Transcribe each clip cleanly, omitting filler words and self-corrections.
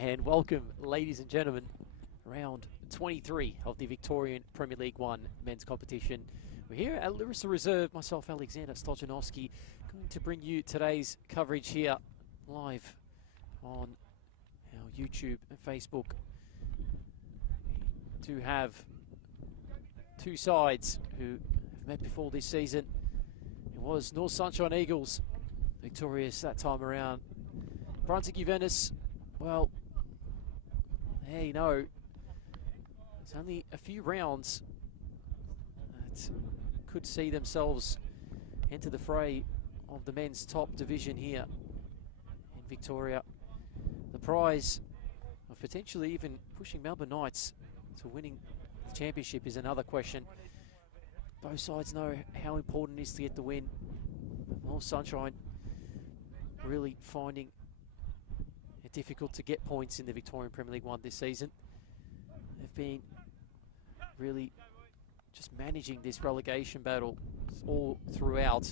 And welcome, ladies and gentlemen, round 23 of the Victorian Premier League 1 men's competition. We're here at Larissa Reserve, myself, Alexander Stojanowski, going to bring you today's coverage here live on our YouTube and Facebook. We do have two sides who have met before this season. It was North Sunshine Eagles, victorious that time around. Brunswick Juventus, well, hey, no, it's only a few rounds that could see themselves enter the fray of the men's top division here in Victoria. The prize of potentially even pushing Melbourne Knights to winning the championship is another question. Both sides know how important it is to get the win. North Sunshine really finding it difficult to get points in the Victorian Premier League 1 this season. They've been really just managing this relegation battle all throughout.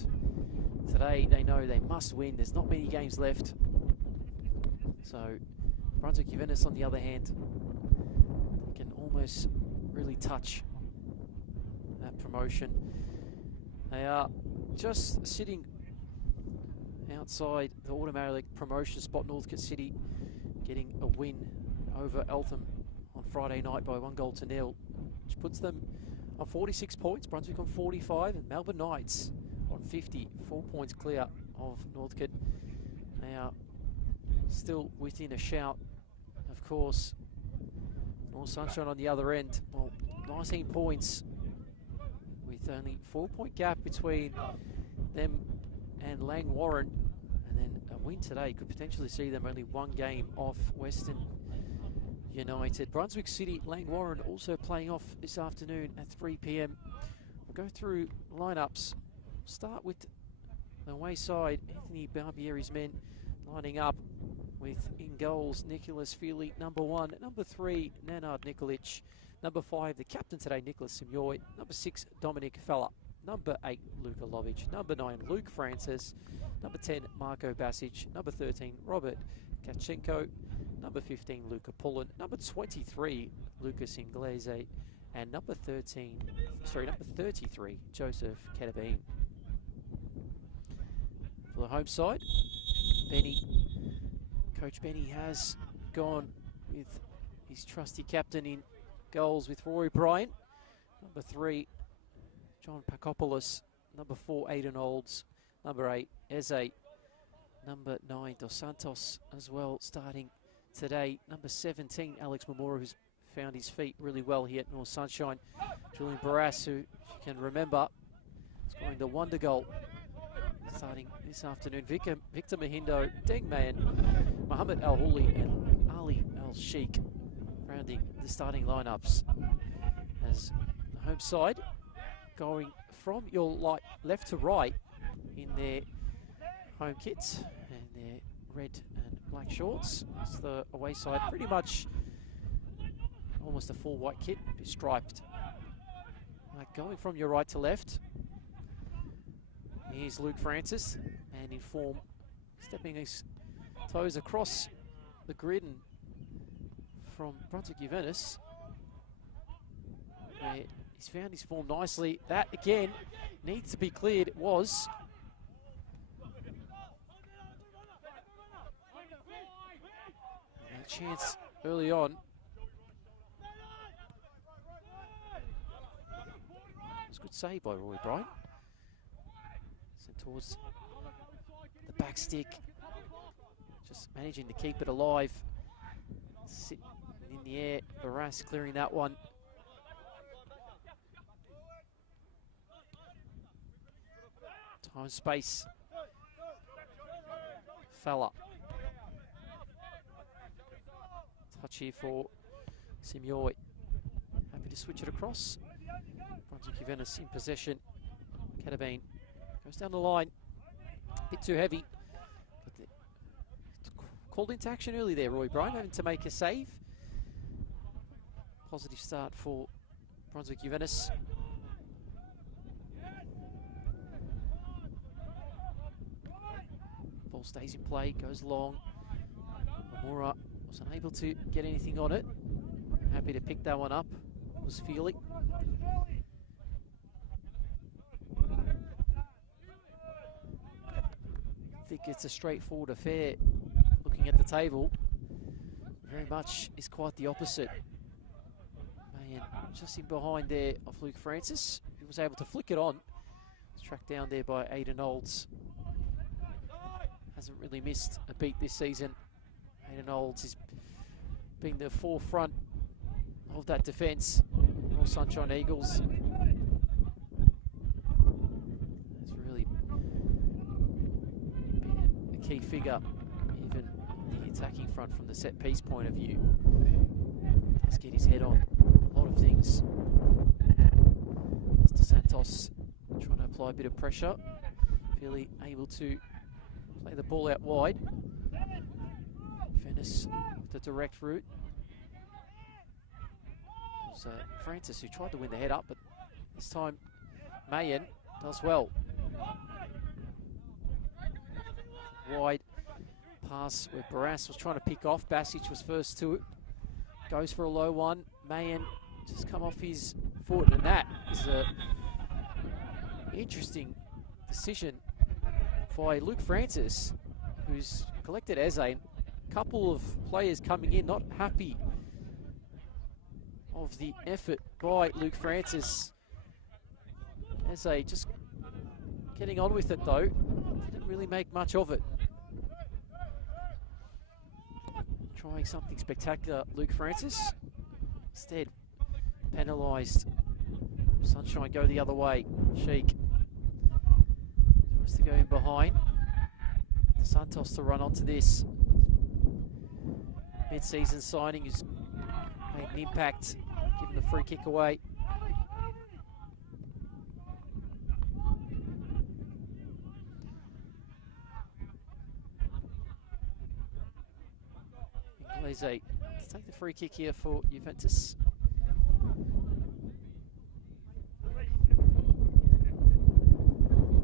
Today they know they must win. There's not many games left. So Brunswick Juventus, on the other hand, can almost really touch that promotion. They are just sitting outside the automatic promotion spot. Northcote City getting a win over Eltham on Friday night by 1-0, which puts them on 46 points, Brunswick on 45, and Melbourne Knights on 50, 4 points clear of Northcote. They are still within a shout, of course. North Sunshine on the other end, well, 19 points with only 4-point gap between them and Lang Warren, and then a win today could potentially see them only one game off Western United. Brunswick City, Lang Warren also playing off this afternoon at 3 p.m. We'll go through lineups. Start with the away side. Anthony Barbieri's men lining up with in goals Nicholas Feely, number 1, number 3 Nenad Nikolic, number 5 the captain today Nicholas Simjoy, number 6 Dominic Fella, number 8 Luka Lovic, number 9 Luke Francis, number 10 Marco Basic, number 13 Robert Kachenko, number 15 Luca Pullen, number 23 Lucas Inglese, and number 33 Joseph Kedabine. For the home side, Coach Benny has gone with his trusty captain in goals with Roy Bryant, number 3 John Pakopoulos, number 4 Aidan Olds, number 8 Eze, number 9 Dos Santos as well starting today, number 17 Alex Mamora, who's found his feet really well here at North Sunshine, Julian Barras, who, if you can remember, scoring the wonder goal starting this afternoon. Victor Mahindo, Deng Man, Mohammed Al Houli and Ali Al Sheikh rounding the starting lineups, as the home side going from your left to right in their home kits and their red and black shorts. It's the away side, pretty much almost a full white kit, striped. Going from your right to left, here's Luke Francis, and in form, stepping his toes across the grid and from Brunswick Juventus, where he's found his form nicely. That again needs to be cleared. It was. And a chance early on. It's a good save by Roy Bryant. Sent towards the back stick. Just managing to keep it alive. Sitting in the air. Barras clearing that one. Time, space. Fella. Touch here for Simjoy. Happy to switch it across. Brunswick Juventus in possession. Kedabine goes down the line. A bit too heavy. But called into action early there, Roy Bryant, having to make a save. Positive start for Brunswick Juventus. Ball stays in play, goes long. Mamora wasn't able to get anything on it. Happy to pick that one up, was Feely. I think it's a straightforward affair. Looking at the table, very much is quite the opposite. Man, just in behind there of Luke Francis, who was able to flick it on. It's tracked down there by Aidan Olds. Hasn't really missed a beat this season. Aidan Olds has been the forefront of that defence. All Sunshine Eagles. It's really been a key figure, even the attacking front from the set piece point of view. Does get his head on a lot of things. Mr. Santos trying to apply a bit of pressure. Really able to play the ball out wide. Venice with the direct route. It was Francis who tried to win the head up, but this time Mayen does well. Wide pass where Barras was trying to pick off. Basic was first to it. Goes for a low one. Mayen just come off his foot, and that is a interesting decision by Luke Francis, who's collected Eze. A couple of players coming in not happy of the effort by Luke Francis. Eze just getting on with it though. Didn't really make much of it. Trying something spectacular, Luke Francis. Instead, penalised. Sunshine go the other way. Sheik tries to go in behind. Santos to run onto this. Mid-season signing has made an impact, giving the free kick away. Inglese to take the free kick here for Juventus.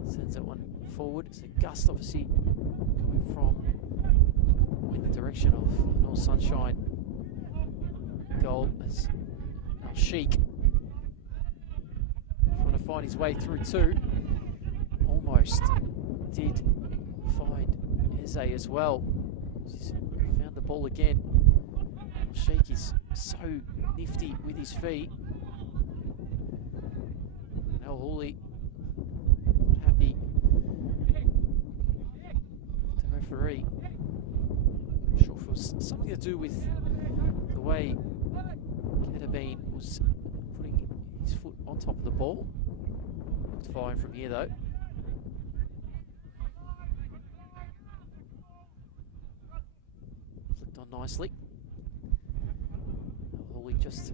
Sends that one forward. It's a gust, obviously, coming from in the direction of North Sunshine. Goal as Sheik trying to find his way through two. Almost did find Eze as well. He's found the ball again. Sheik is so nifty with his feet. Now Hooley happy. The referee, I'm sure if it was something to do with the way Kedabine was putting his foot on top of the ball. Looked fine from here though. Flicked on nicely. Hooley just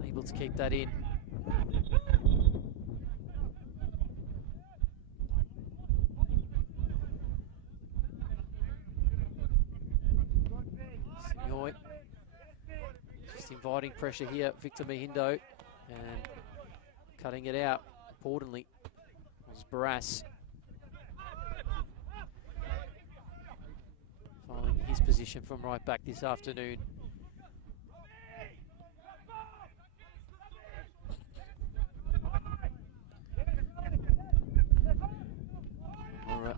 unable to keep that in. Just inviting pressure here, Victor Mehindo, and cutting it out, importantly, was Barras. Following his position from right back this afternoon. We're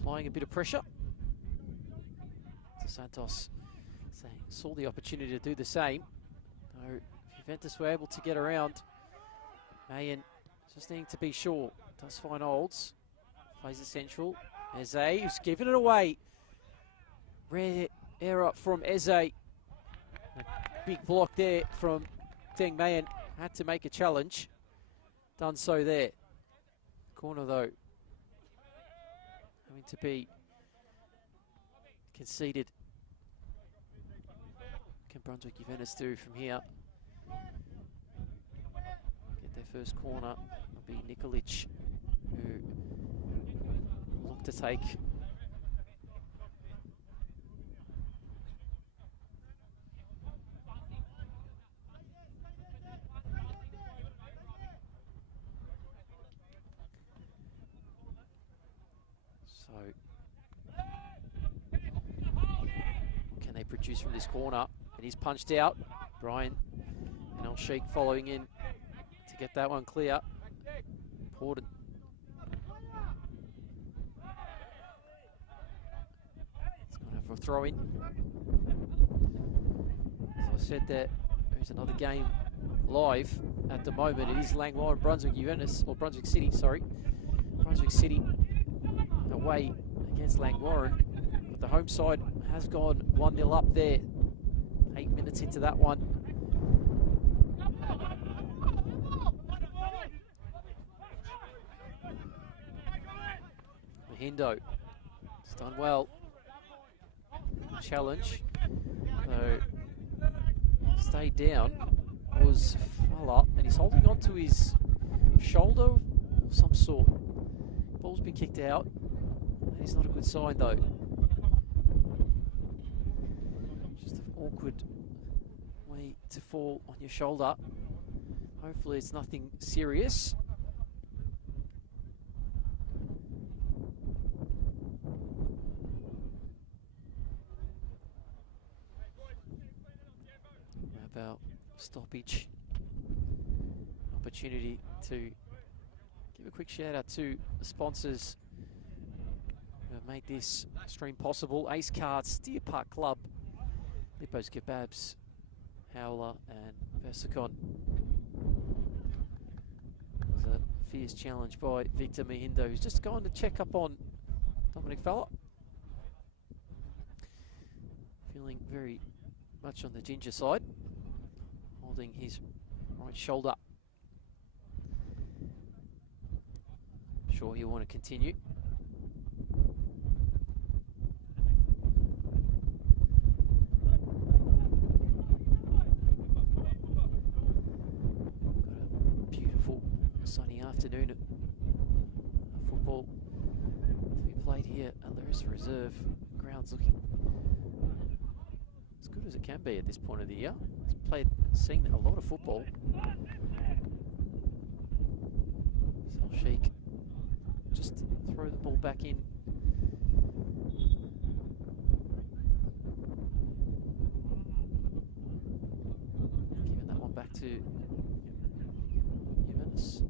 applying a bit of pressure to Santos. Saw the opportunity to do the same. So Juventus were able to get around. Mayen just needing to be sure. Does find Olds. Plays it central. Eze, who's giving it away. Rare error from Eze. A big block there from Deng Mayen. Had to make a challenge. Done so there. Corner though. Having to be conceded. Can Brunswick Juventus do from here? Get their first corner. It'll be Nikolic, who look to take. So, can they produce from this corner. And he's punched out. Brian and Al-Sheikh following in to get that one clear. Important. It's going for a throw in. As I said, there's another game live at the moment. It is Langwarrin Brunswick Juventus, or Brunswick City, sorry. Brunswick City away against Langwarrin. But the home side has gone 1-0 up there. 8 minutes into that one. Mahindo has done well. Challenge. So stayed down. Was fell up and he's holding on to his shoulder of some sort. Ball's been kicked out. It's not a good sign though. Just an awkward way to fall on your shoulder. Hopefully it's nothing serious. How about stoppage? Opportunity to give a quick shout out to the sponsors who have made this stream possible. Ace Cards, Deer Park Club, Lippo's Kebabs, Howler and Persicon. There's a fierce challenge by Victor Mahindo, who's just gone to check up on Dominic Fella. Feeling very much on the ginger side, holding his right shoulder. Sure he'll want to continue. Got a beautiful sunny afternoon of football to be played here at Larissa Reserve. Ground's looking as good as it can be at this point of the year. Seen a lot of football. Al-Sheikh just throw the ball back in. Giving that one back to Juventus.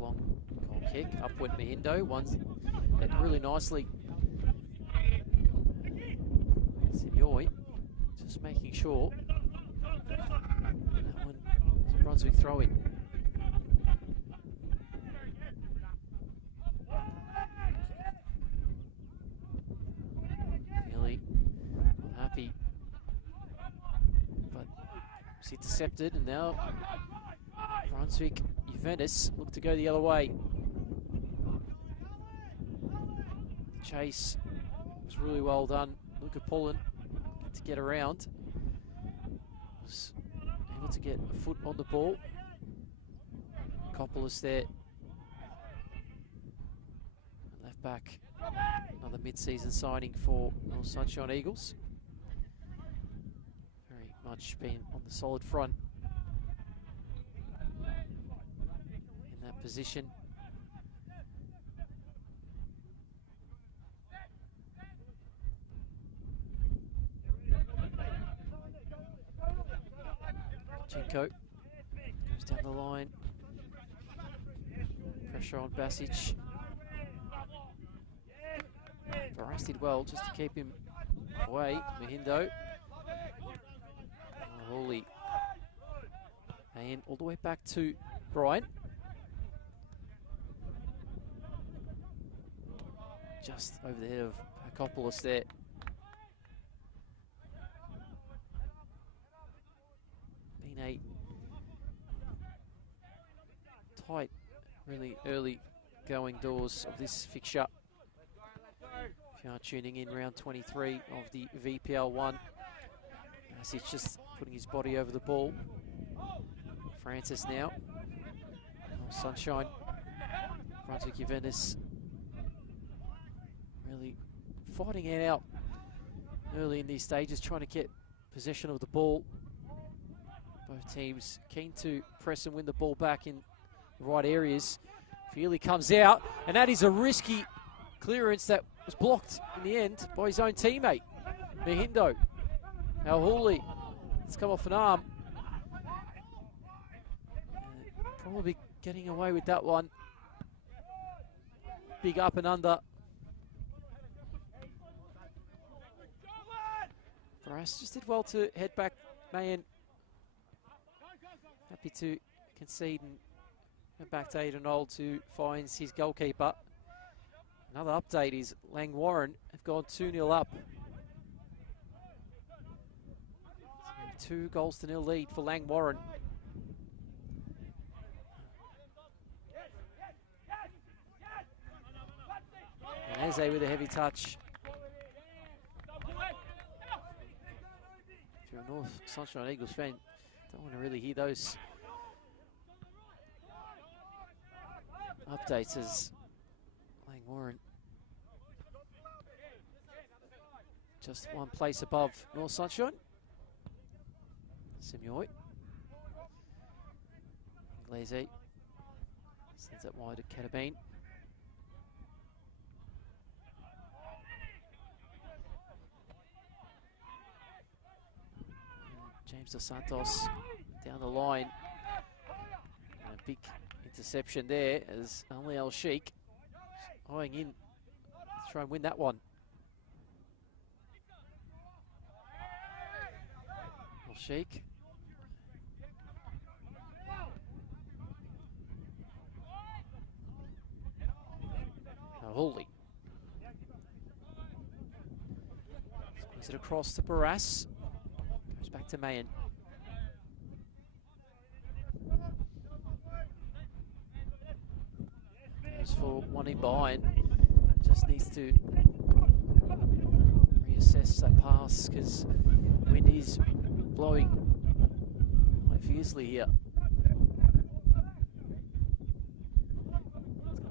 Long goal kick, up went Mahindo, one's hit really nicely. Signori just making sure that one is a Brunswick throw-in. Really unhappy, but it's intercepted, and now Brunswick Juventus look to go the other way. The chase was really well done. Luca Pullen to get around. Was able to get a foot on the ball. Coppolis there. Left back. Another mid-season signing for North Sunshine Eagles. Very much been on the solid front. Position. Chinko goes down the line. Pressure on Basic. Barras did well just to keep him away. Mahindo. Holy. And all the way back to Brian. Just over the head of Pakopoulos there. Been a tight, really early going doors of this fixture. If you are tuning in, round 23 of the VPL 1. As he's just putting his body over the ball. Francis now. Oh, Sunshine. Brunswick Juventus really fighting it out early in these stages, trying to get possession of the ball. Both teams keen to press and win the ball back in the right areas. Feely comes out, and that is a risky clearance that was blocked in the end by his own teammate, Mahindo. Al-Hooley, it's come off an arm. Probably getting away with that one. Big up and under. Brass just did well to head back. Mayan happy to concede and go back to Aidan Old, who finds his goalkeeper. Another update is Langwarren have gone 2-0 up. So 2-0 lead for Langwarren. And Eze with a heavy touch. If you're a North Sunshine Eagles fan, don't want to really hear those updates as Langwarren just one place above North Sunshine. Simuoy. Glaze sends it wide at Catabine. James Dos Santos down the line. And a big interception there as only Al Sheikh eyeing in to try and win that one. Al Sheikh. Holy. Squeeze it across to Barras. Goes back to Mayan. Goes for one in behind. Just needs to reassess that pass because wind is blowing quite fiercely here.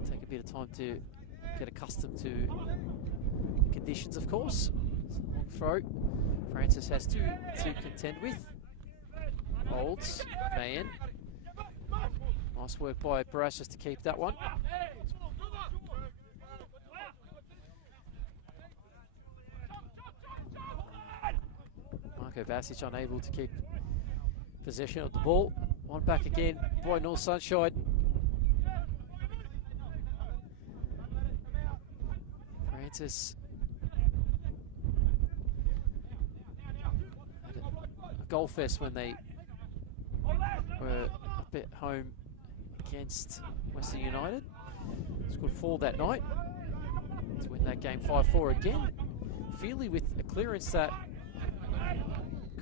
It's going to take a bit of time to get accustomed to the conditions, of course. It's a long throw. Francis has to contend with. Holds, Mayan. Nice work by Barras just to keep that one. Marco Vasic unable to keep possession of the ball. One back again by North Sunshine. Francis had a goal fest when they were up at home against Western United. Scored 4 that night to win that game 5-4 again. Feely with a clearance that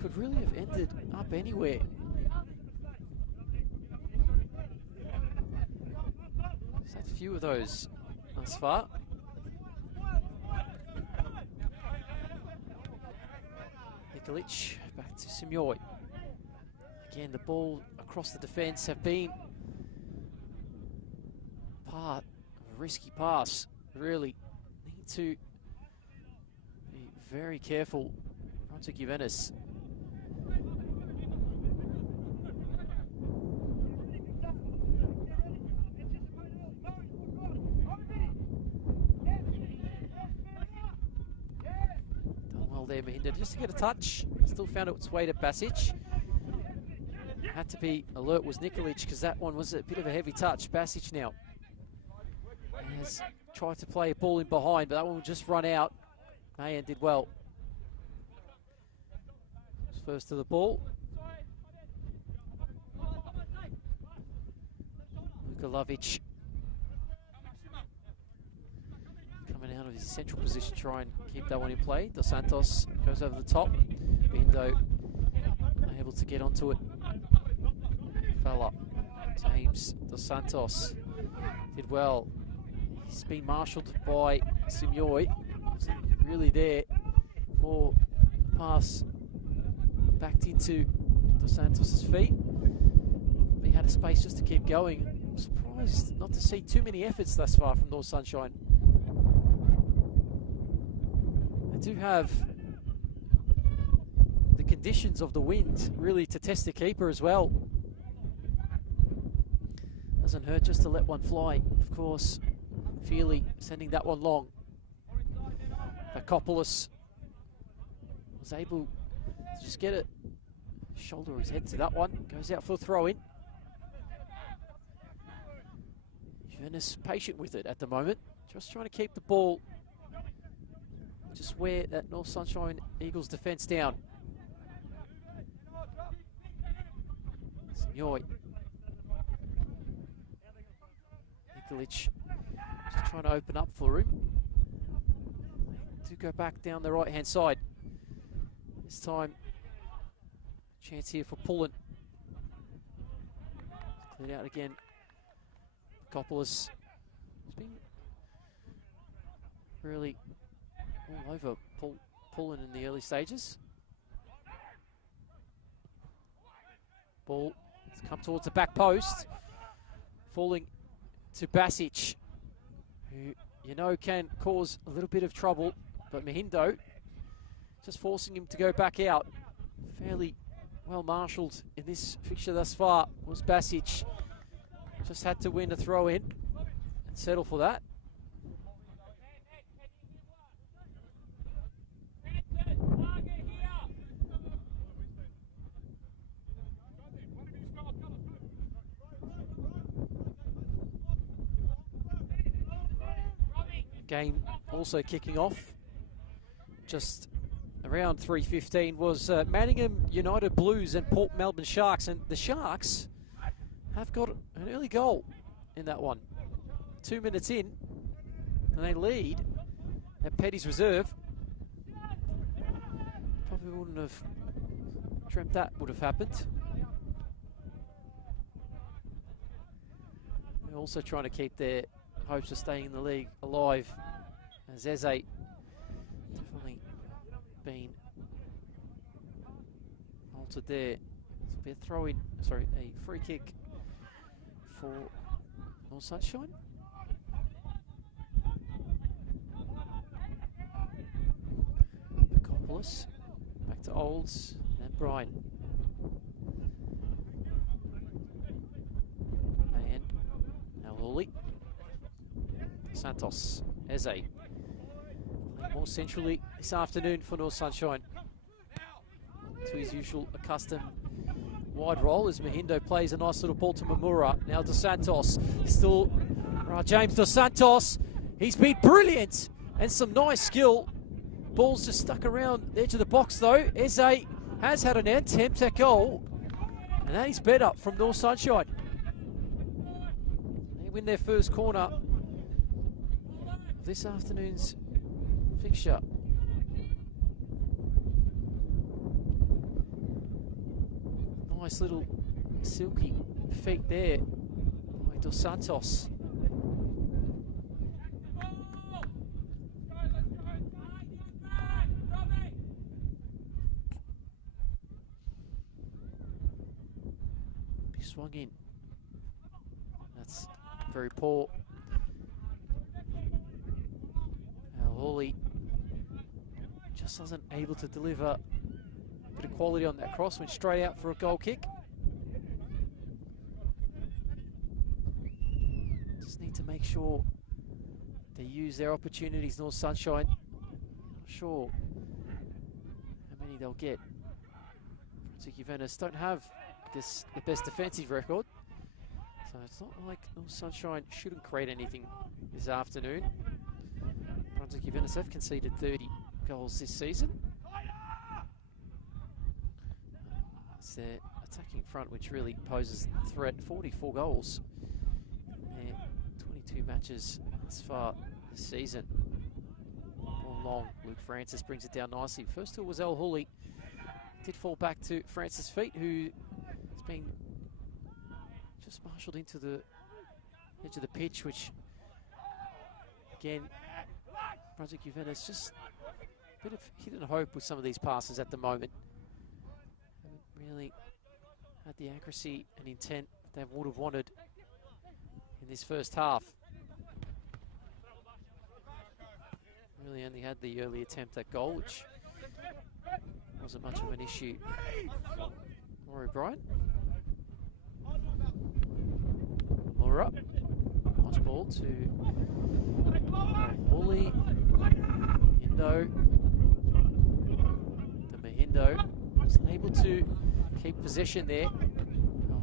could really have ended up anywhere. He's had a few of those thus far. Nikolic back to Simuoy. Again, the ball across the defence have been part of a risky pass. Really need to be very careful. Brunswick Juventus. There, Mahinder just to get a touch. Still found its way to Basic. Had to be alert was Nikolic because that one was a bit of a heavy touch. Basic now has tried to play a ball in behind, but that one will just run out. Mayan did well. First to the ball. Lukalovic coming out of his central position, try and keep that one in play. Dos Santos goes over the top. Bindo unable to get onto it. Fella. James Dos Santos did well. He's been marshalled by Simuoy. Wasn't really there for the pass backed into Dos Santos' feet. had a space just to keep going. I'm surprised not to see too many efforts thus far from North Sunshine. They do have the conditions of the wind really to test the keeper as well. Doesn't hurt just to let one fly. Of course, Feely sending that one long. Vakopoulos was able to just get it, shoulder his head to that one. Goes out for a throw in. Juventus patient with it at the moment. Just trying to keep the ball just wear that North Sunshine Eagles defence down. Signoi. Nikolic just trying to open up for him. They do go back down the right-hand side. This time, chance here for Pullen. Cleared out again. Vakopoulos has been really all over Pullen in the early stages. Ball has come towards the back post. Falling to Basic, who you know can cause a little bit of trouble, but Mahindo just forcing him to go back out. Fairly well marshalled in this fixture thus far was Basic. Just had to win a throw in and settle for that. Game also kicking off. Just around 3:15 was Manningham United Blues and Port Melbourne Sharks, and the Sharks have got an early goal in that one. 2 minutes in, and they lead at Petty's Reserve. Probably wouldn't have dreamt that would have happened. They're also trying to keep their hopes of staying in the league alive. As Eze definitely been altered there. This will be a throw-in, sorry, a free kick for North Sunshine. Vakopoulos back to Olds and Bryan. And now Lawley. Santos, Eze, playing more centrally this afternoon for North Sunshine. To his usual accustomed wide role as Mahindo plays a nice little ball to Mamura. Now Dos Santos, still James Dos Santos. He's been brilliant and some nice skill. Ball's just stuck around the edge of the box though. Eze has had an attempt at goal, and that is better from North Sunshine. They win their first corner this afternoon's fixture. Nice little silky feet there by Dos Santos. He swung in. That's very poor. Hawley just wasn't able to deliver a bit of quality on that cross, went straight out for a goal kick. Just need to make sure they use their opportunities, North Sunshine. Not sure how many they'll get. Brunswick Juventus don't have the best defensive record, so it's not like North Sunshine shouldn't create anything this afternoon. Brunswick Juventus have conceded 30 goals this season. It's their attacking front which really poses threat. 44 goals in their 22 matches thus far this season. Ball long, Luke Francis brings it down nicely. First tool was El Hooley. Did fall back to Francis' feet, who has been just marshalled into the edge of the pitch, which again, Brunswick Juventus just a bit of hit and hope with some of these passes at the moment. Haven't really had the accuracy and intent they would have wanted in this first half. Really only had the early attempt at goal, which wasn't much of an issue. Rory Bryant. Mura. Nice ball to Woolley. Mahindo. The Mahindo was able to keep possession there.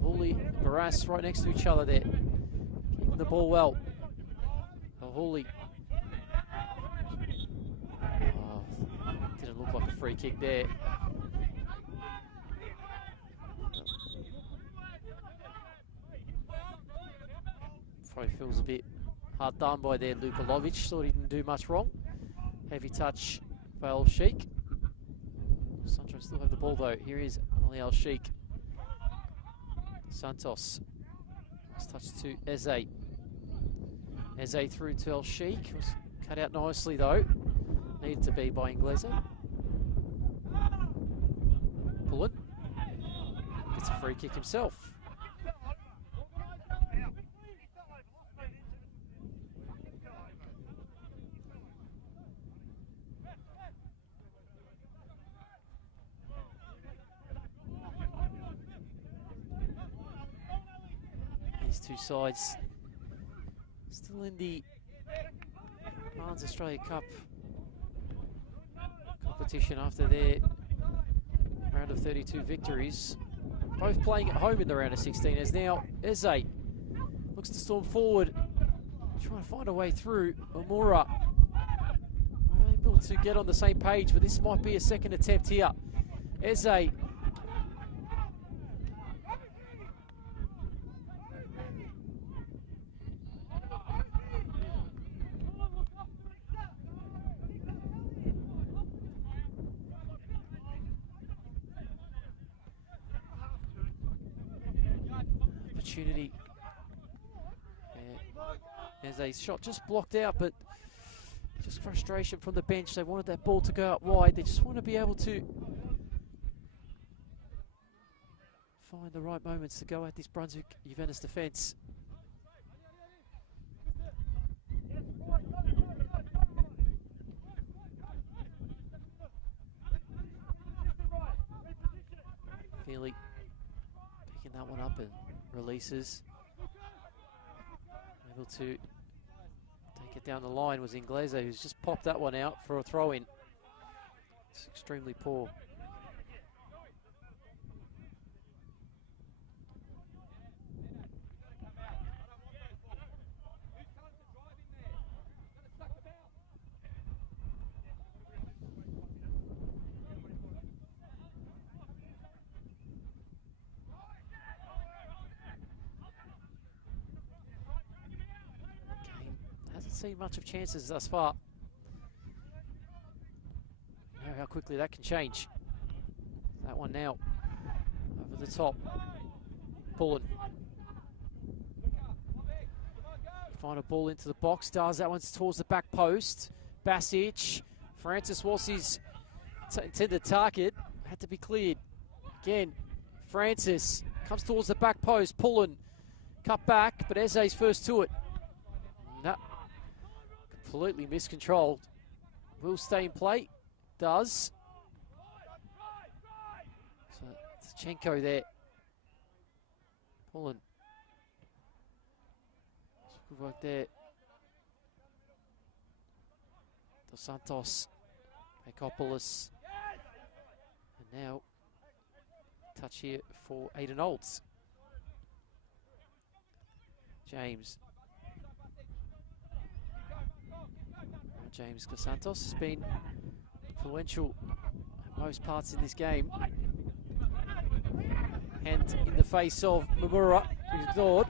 Woolley and Barras right next to each other there. Keeping the ball well. Woolley. Oh, didn't look like a free kick there. Probably feels a bit hard done by there, Luka Lovic. Thought he didn't do much wrong. Heavy touch by Al Sheikh. Santos still have the ball though. Here is Ali Al Sheikh. Santos. Nice touch to Eze. Eze through to El Sheikh. Was cut out nicely though. Needed to be by Inglese. Pullen. Gets a free kick himself. These two sides still in the Barnes Australia Cup competition after their round of 32 victories. Both playing at home in the round of 16 as now Eze looks to storm forward, trying to find a way through. Omura unable to get on the same page, but this might be a second attempt here. Eze. Opportunity. As a shot just blocked out, but just frustration from the bench. They wanted that ball to go out wide. They just want to be able to find the right moments to go at this Brunswick Juventus defence. Feely picking that one up and releases. Able to take it down the line was Inglese, who's just popped that one out for a throw-in. It's extremely poor. Seen much of chances thus far. You know how quickly that can change. That one now over the top. Pullen. Find a ball into the box. Does that one's towards the back post. Basic. Francis was his intended target. Had to be cleared. Again, Francis comes towards the back post. Pullen cut back, but Eze's first to it. Completely miscontrolled. Will stay in play. Does. So Tachenko there. Pullen. Good work there. Dos Santos. Pekopoulos. And now touch here for Aiden Olds. James. James Dos Santos has been influential at most parts in this game. Hand in the face of Mamura, who's ignored.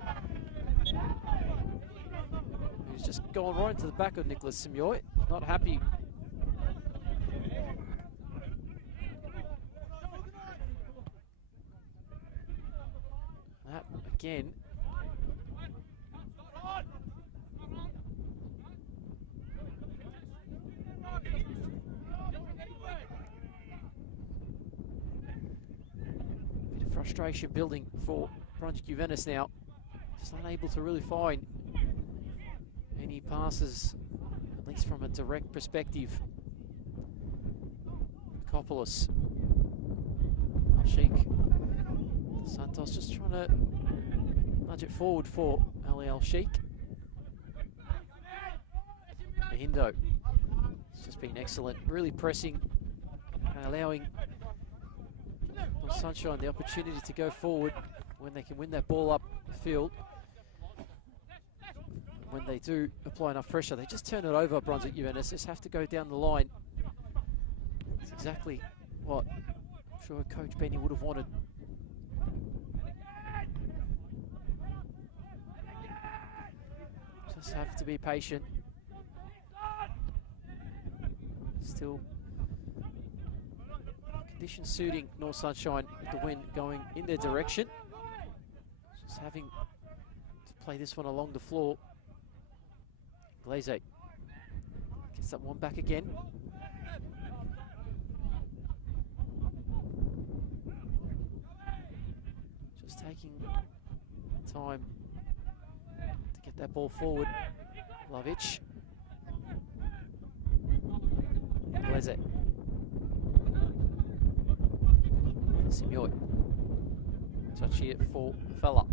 Who's just gone right into the back of Nicholas Simioy. Not happy. That again. Bit of frustration building for Brunswick Juventus now. Just unable to really find any passes, at least from a direct perspective. Kopolis. Sheik. Santos just trying to nudge it forward for Ali Al-Sheikh. Mahindo. It's just been excellent, really pressing and allowing Sunshine the opportunity to go forward when they can win that ball up the field. When they do apply enough pressure, they just turn it over. Brunswick Juventus just have to go down the line. It's exactly what I'm sure Coach Benny would have wanted. Just have to be patient. Still conditions suiting North Sunshine with the wind going in their direction. Just having to play this one along the floor. Glaze gets that one back again. Just taking time to get that ball forward. Lovic. Glaze. Simioy. Touch here for Fella.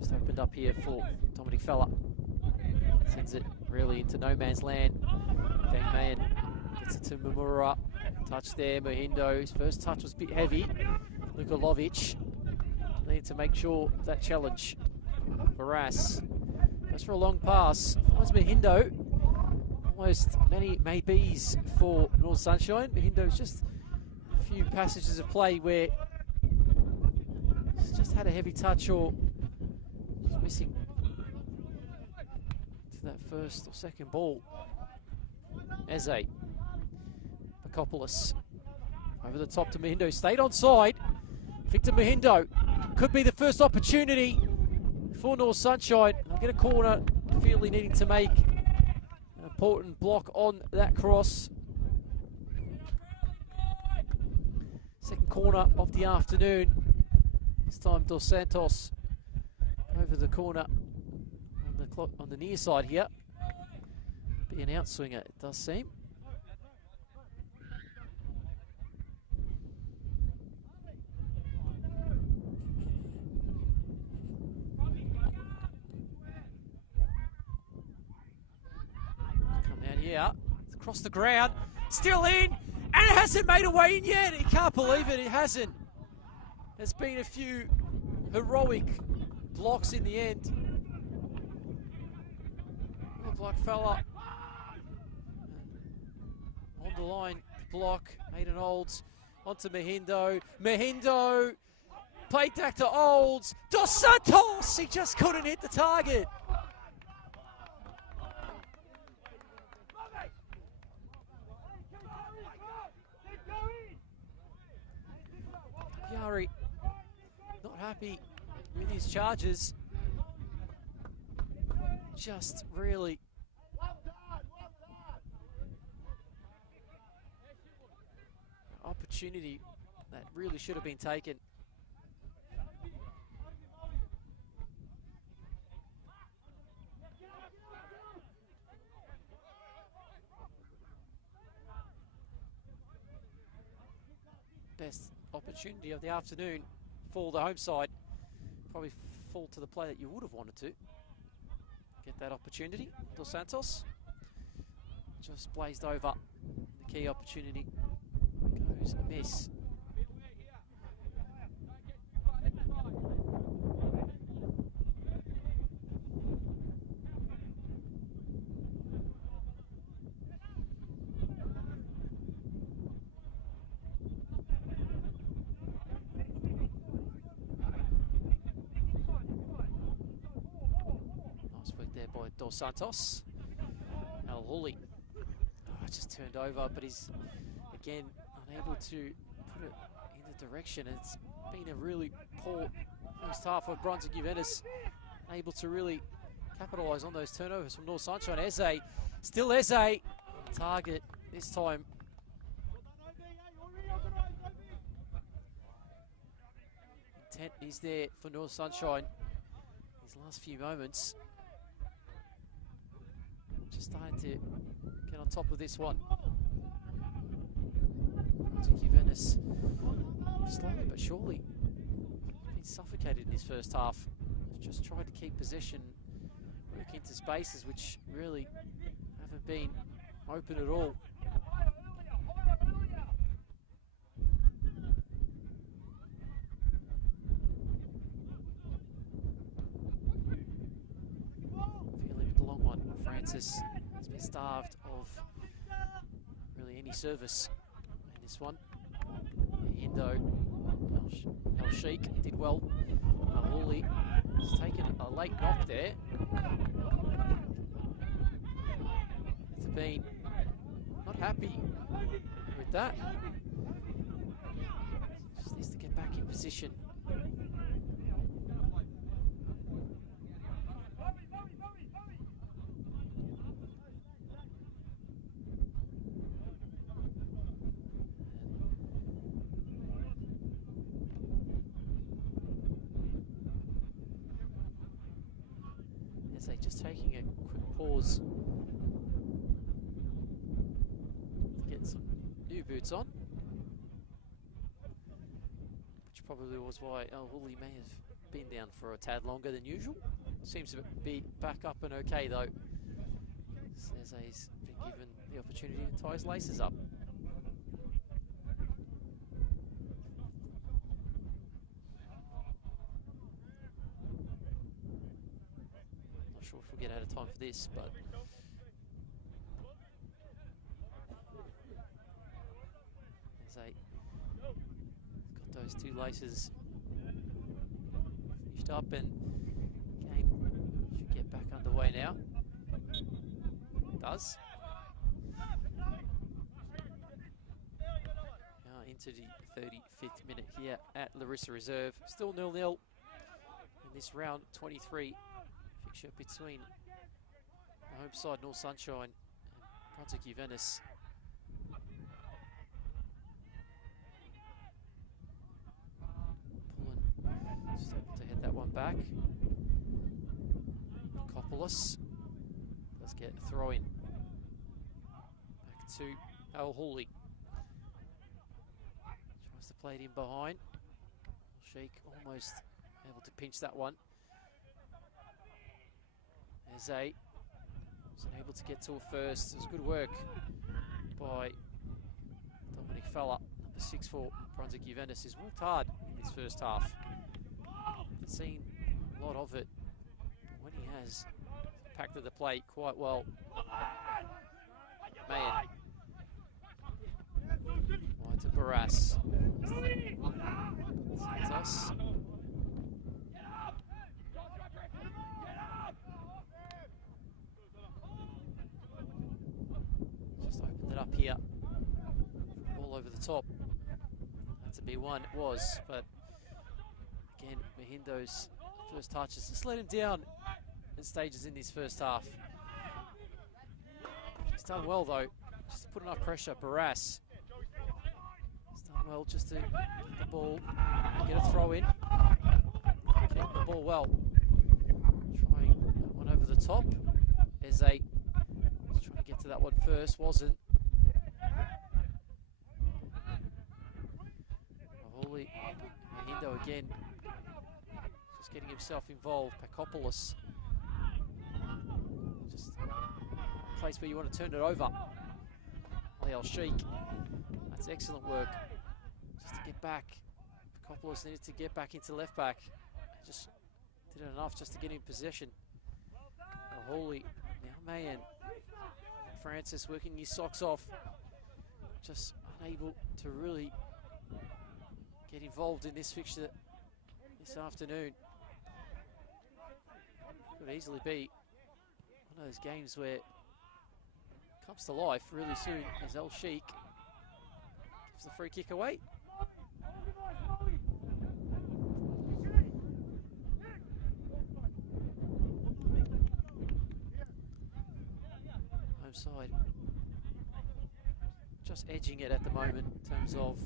Just opened up here for Dominic Fella. Sends it really into no man's land. Dang Man gets it to Mamura. Touch there, Mahindo. His first touch was a bit heavy. Luka Lovic need to make sure of that challenge. Varas goes for a long pass. Finds Mahindo. Almost many maybes for North Sunshine. Mahindo's just a few passages of play where he's just had a heavy touch or just missing to that first or second ball. Eze. Pakopolis. Over the top to Mahindo. Stayed onside. Victor Mahindo. Could be the first opportunity for North Sunshine. They'll get a corner. Feely needing to make an important block on that cross. Second corner of the afternoon. This time Dos Santos over the corner on the near side here. Be an outswinger, it does seem. Yeah, it's across the ground, still in, and it hasn't made a way in yet. He can't believe it, it hasn't. There's been a few heroic blocks in the end. Looked like Fella on the line, block, Aiden Olds onto Mahindo. Mahindo played back to Olds. Dos Santos, he just couldn't hit the target. Yari not happy with his charges. Just really opportunity that really should have been taken. Best opportunity of the afternoon for the home side. Probably fall to the play that you would have wanted to get that opportunity. Dos Santos just blazed over. The key opportunity goes a miss. By Dos Santos. Al Huli just turned over, but he's again unable to put it in the direction. It's been a really poor first half of Brunswick Juventus, able to really capitalise on those turnovers from North Sunshine. Eze, still Eze, target this time intent is there for North Sunshine. These last few moments, just starting to get on top of this one. Brunswick Juventus, slowly but surely, been suffocated in his first half. Just tried to keep possession, work into spaces which really haven't been open at all. Feeling with the long one, Francis has been starved of really any service in this one. Indo, El Sheikh did well. Woolley has taken a late knock there. It's been not happy with that. Just needs to get back in position. Just taking a quick pause to get some new boots on, which probably was why Woolley may have been down for a tad longer than usual. Seems to be back up and okay though. Seze's been given the opportunity to tie his laces up. Sure if we'll get out of time for this, but got those two laces finished up and game should get back underway now. Does. Now into the 35th minute here at Larissa Reserve. Still 0-0 in this round 23. Between the home side North Sunshine and Brunswick Juventus. Pullen just able to head that one back. Kopolis does get a throw in. Back to Al Hawley. Tries to play it in behind. Sheikh almost able to pinch that one. Eze wasn't able to get to it first. It was good work by Dominic Fella, number 6 for Brunswick Juventus. He's worked hard in this first half. Haven't seen a lot of it, but when he has, packed at the plate quite well. Mayan. Wide to Barras. Santos. Up here, all over the top. That's a B1, it was, but again, Mahindo's first touches just let him down in stages in this first half. He's done well though, just to put enough pressure. Barras, he's done well just to get the ball and get a throw in. Keep the ball well. Trying one over the top. Eze was trying to get to that one first, wasn't. Hawley, Mahindo again, just getting himself involved. Pakopoulos, just a place where you want to turn it over. El Sheikh, that's excellent work. Just to get back, Pakopoulos needed to get back into left back. Just did enough just to get in possession. Hawley, now Mayan. Francis working his socks off, just unable to really get involved in this fixture this afternoon. Could easily be one of those games where it comes to life really soon as El Sheikh gives the free kick away. Home side just edging it at the moment in terms of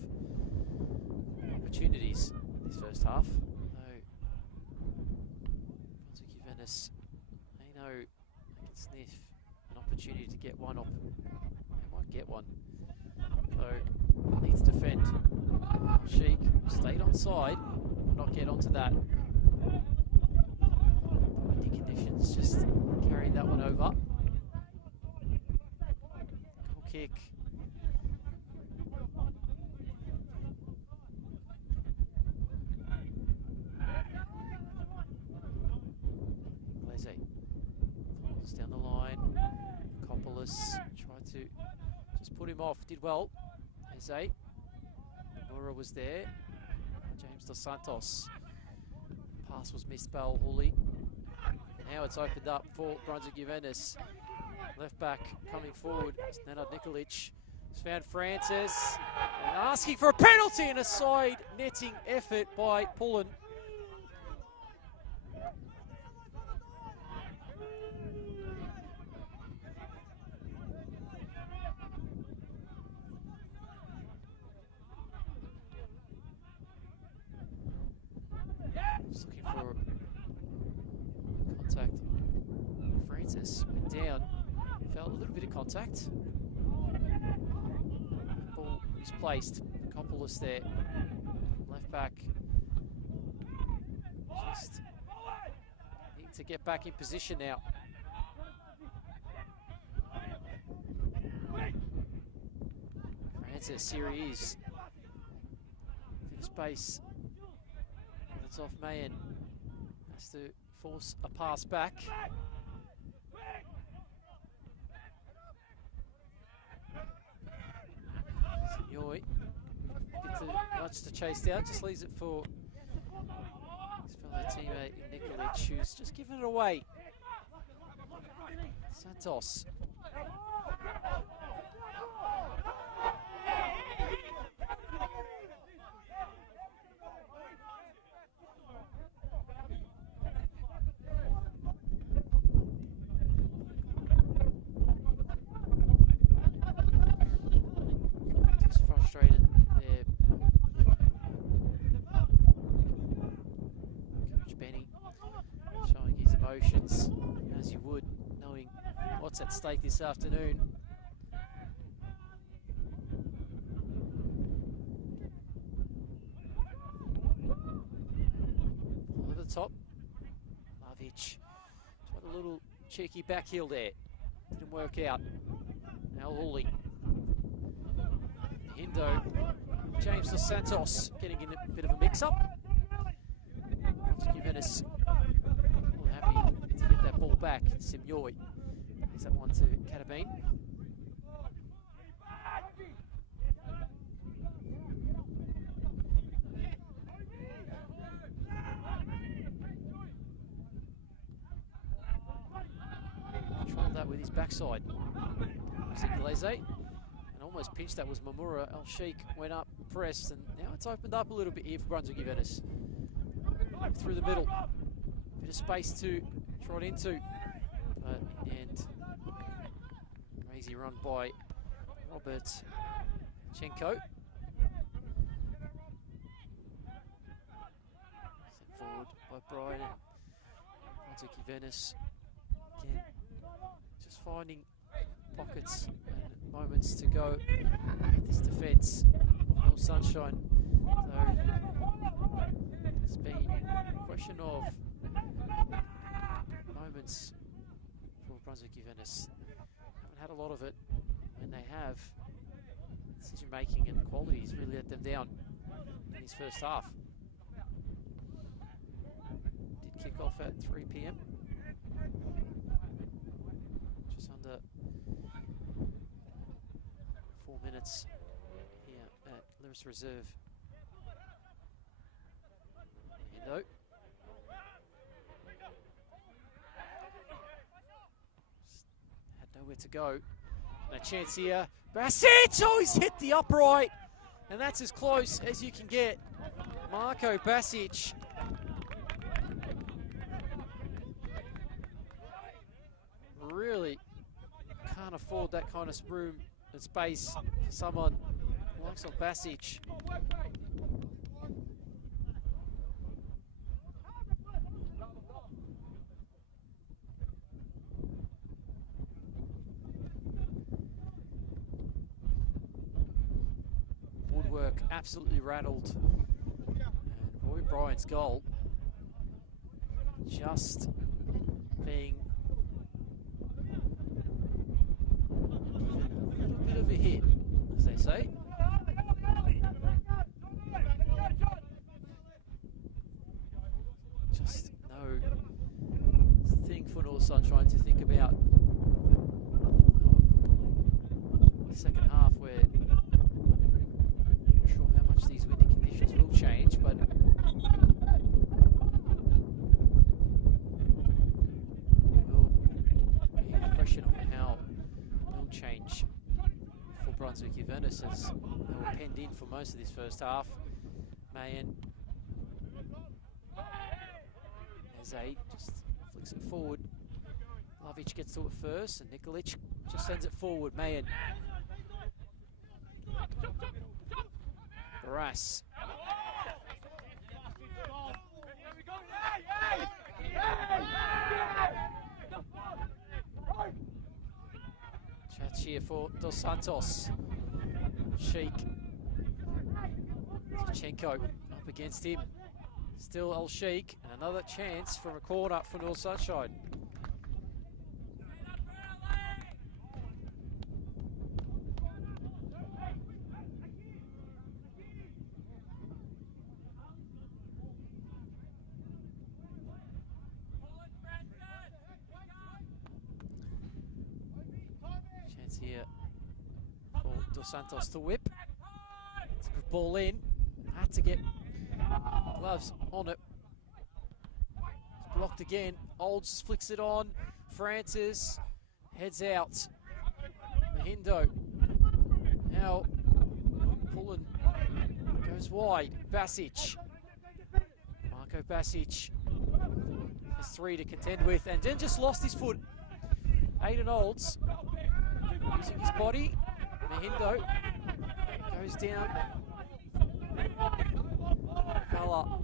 opportunities this first half. Juventus. They know they can sniff an opportunity to get one up. They might get one. So, needs to defend. Sheik stayed on side, not get onto that. Windy conditions, just carrying that one over. Goal kick. Falls down the line. Coppolis tried to just put him off, did well. Eze. Nora was there. James Dos Santos. Pass was missed by Hooley. Now it's opened up for Brunswick Juventus. Left back coming forward. It's Nenad Nikolic. It's found Francis. And asking for a penalty and a side netting effort by Pullen. Just looking for contact. Francis went down, felt a little bit of contact. Ball misplaced. Coppolis there. Left back. Just need to get back in position now. Francis, here he is. In space. It's off Mayen. Has to force a pass back. Signori. Bit too much to chase down. Just leaves it for his fellow teammate Nikolic, who's just giving it away. Santos. As you would, knowing what's at stake this afternoon. Over the top, Lavic tried a little cheeky back heel there, didn't work out. Now Hooley, Hindo, James Dos Santos getting in a bit of a mix-up. Juventus happy to get that ball back. Signori gives that one to Catabine. Controlled that with his backside. Gleze, and almost pinched that was Mamura. El Sheikh went up, pressed, and now it's opened up a little bit here for Brunswick Juventus. Through the middle. Bit of space to trot into. But in the end, crazy run by Robert Chenko. Sent forward by Brian. Brunswick Juventus. Again, just finding pockets and moments to go with this defence. No sunshine. So it's been a question of moments for Brunswick Juventus. Haven't had a lot of it. When they have, decision making and quality has really let them down in his first half. Did kick off at 3 p.m. Just under 4 minutes here at Lewis Reserve. Endo. Had nowhere to go. And a chance here. Bassett! Oh, he's hit the upright. And that's as close as you can get. Marco Basic. Really can't afford that kind of room and space for someone like Basic. look absolutely rattled. And Roy Bryant's goal just being given a little bit of a hit, as they say. Just no thing for North Sunshine to think about. The second half, where I'm not sure how much these windy conditions will change, but will be a question of how it will change for Brunswick Juventus, as they were penned in for most of this first half. Mayen, as just flicks it forward. Lovic gets to it first, and Nikolic just sends it forward. Mayen. Barras. Chance here for Dos Santos. Sheik. Zinchenko up against him. Still El Sheik, and another chance from a corner for North Sunshine. Chance here for Dos Santos to whip. It's a good ball in. Had to get gloves on it. It's blocked again. Olds flicks it on. Francis heads out. Mahindo. Now Pullen goes wide. Basic. Marco Basic has 3 to contend with, and then just lost his foot. Aiden Olds using his body. Mahindo goes down. Fella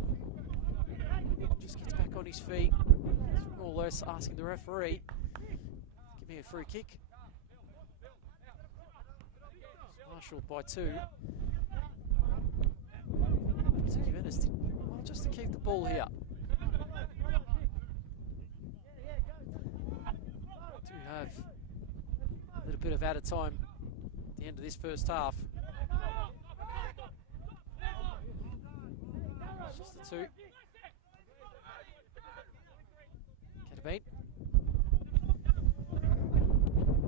just gets back on his feet. More or less asking the referee, give me a free kick. Marshalled by 2. So Juventus did well just to keep the ball here. Do have a little bit of added time at the end of this first half. Just the 2. Ketabane.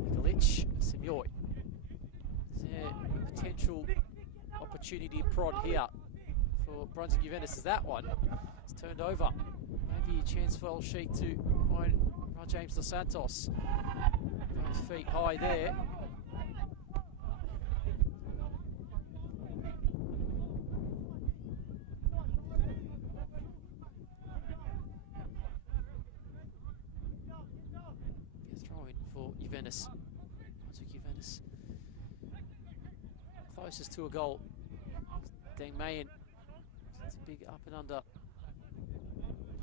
Nikolic. Simioy. Is there a potential opportunity prod here for Brunswick Juventus? Is that one? It's turned over. Maybe a chance for El Sheik to find James Dos Santos. Both feet high there. For Juventus. Brunswick Juventus closest to a goal. Dang Mayen. It's a big up and under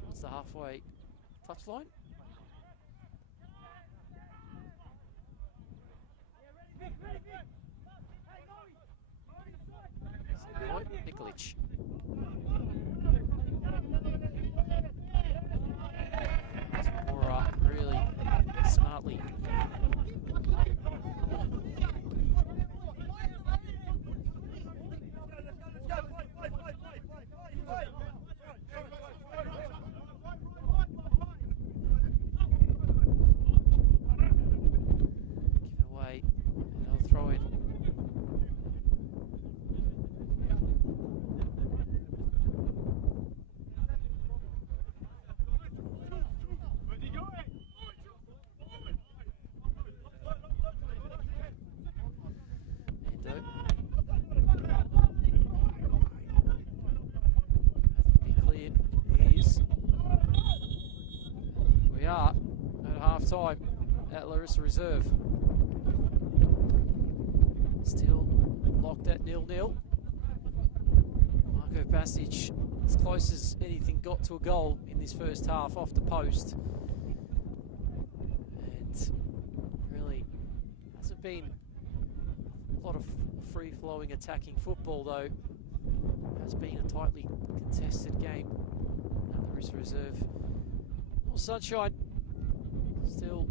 towards the halfway touchline. Nikolic. Mora really smartly. Give away, and they'll throw in. Time at Larissa Reserve. Still locked at 0-0. Marco Basic, as close as anything got to a goal in this first half off the post. And really hasn't been a lot of free-flowing attacking football though has been a tightly contested game. There is reserve. More sunshine. Still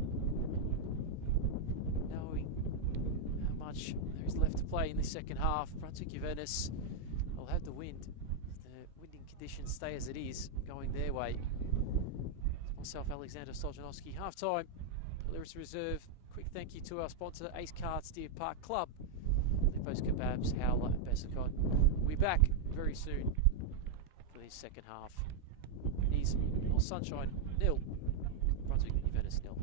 knowing how much there is left to play in this second half. Brunswick Juventus will have the wind. The winding conditions stay as it is, going their way. Myself, Alexander Stojanovski. Half time. There is reserve. Quick thank you to our sponsor, Ace Cards Deer Park Club, Lipo's Kebabs, Howler and Besicon. We'll be back very soon for this second half. It is North Sunshine 0, Brunswick Juventus 0.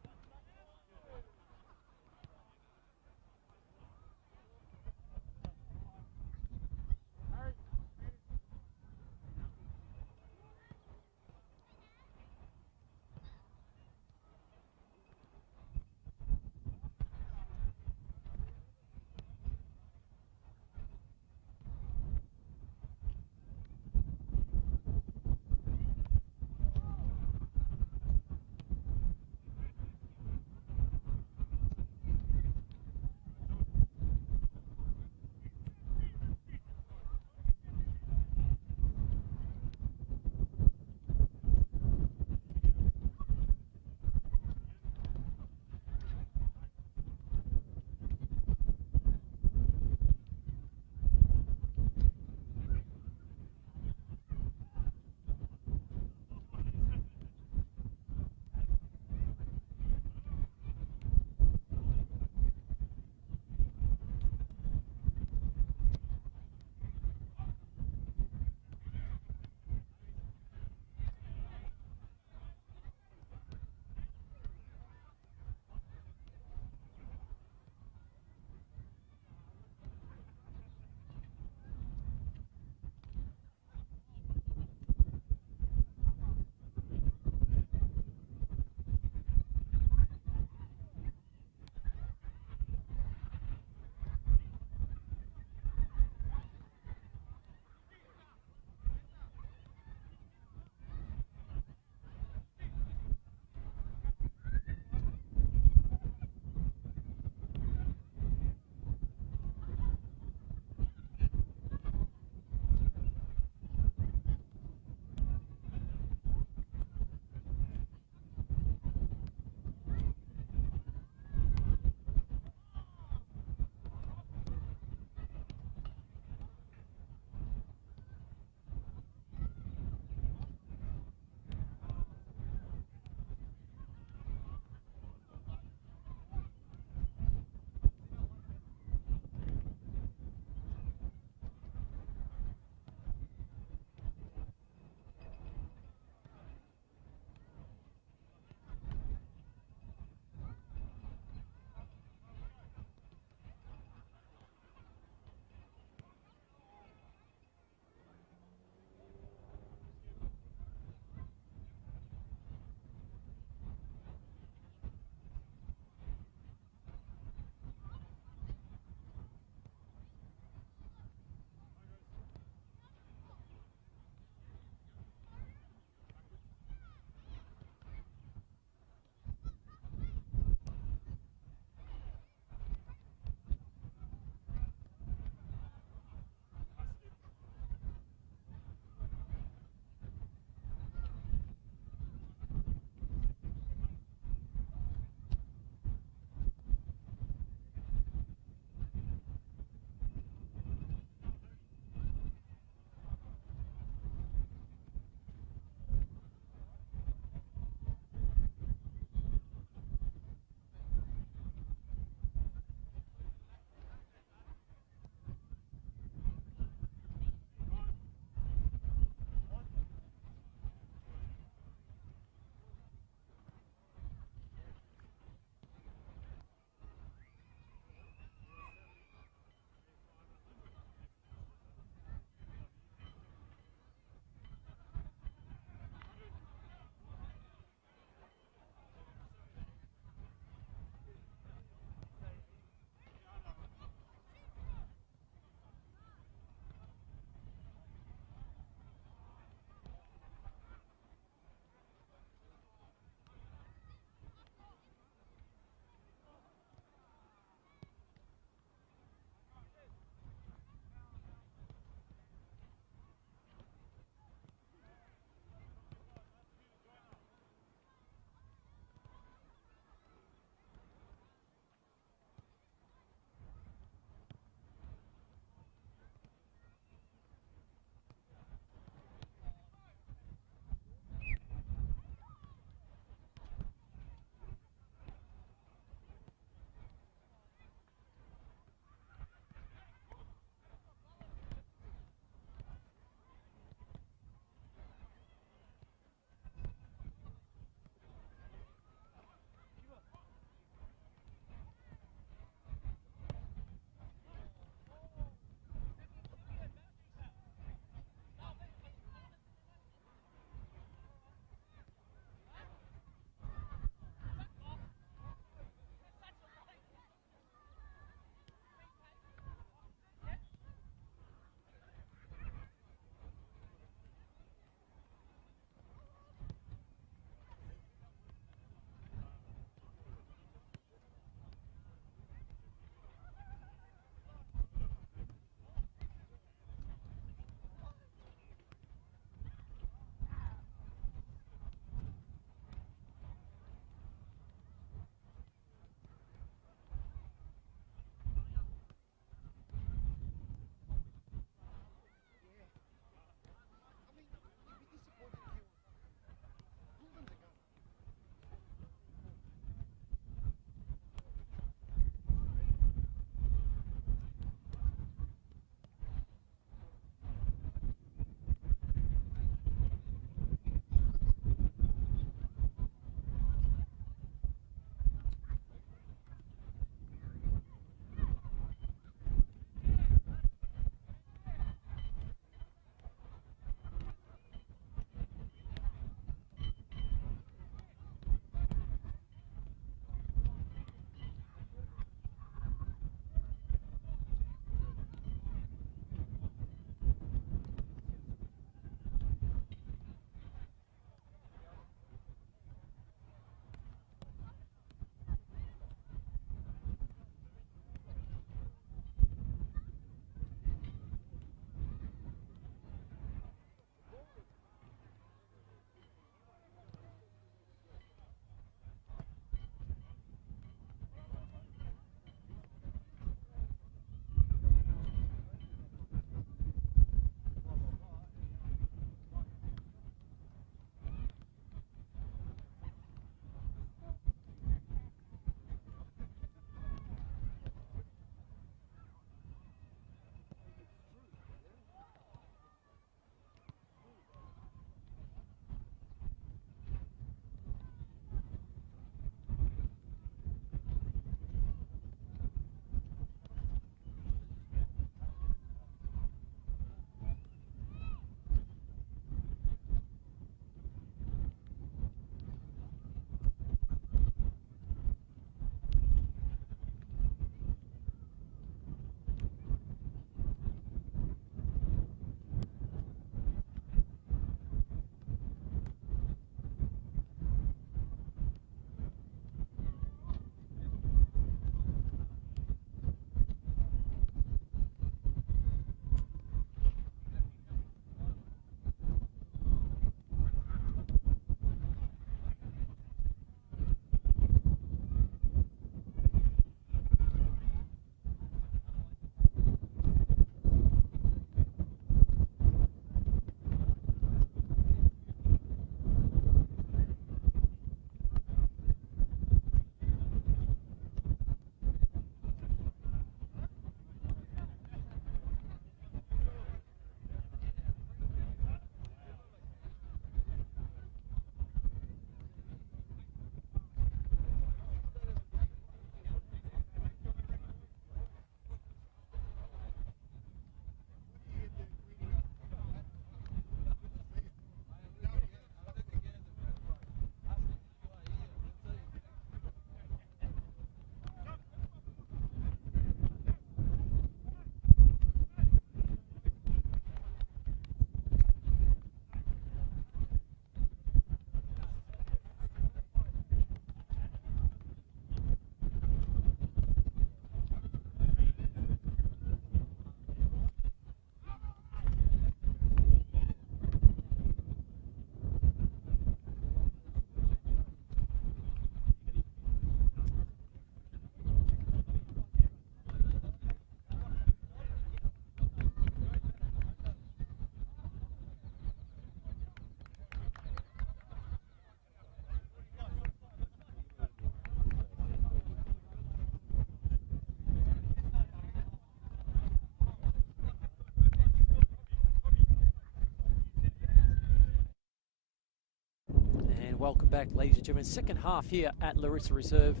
welcome back, ladies and gentlemen. Second half here at Larissa Reserve.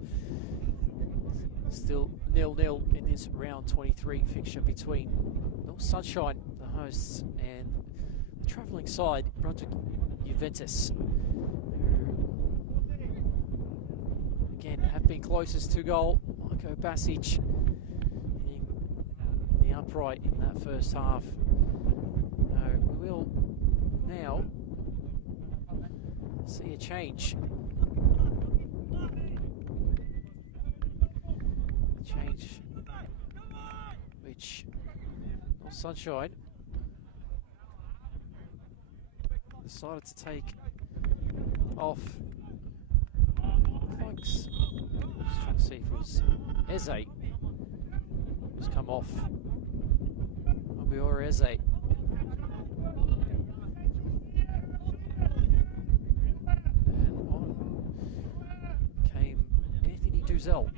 Still 0-0 in this round 23 fixture between North Sunshine, the hosts, and the travelling side, Brunswick Juventus, who again have been closest to goal. Marko Basic hitting the upright in that first half. We will now see a change. Which North Sunshine decided to take off. Just trying to see if it was Eze who's come off. Or Eze. And on came Anthony Duzel.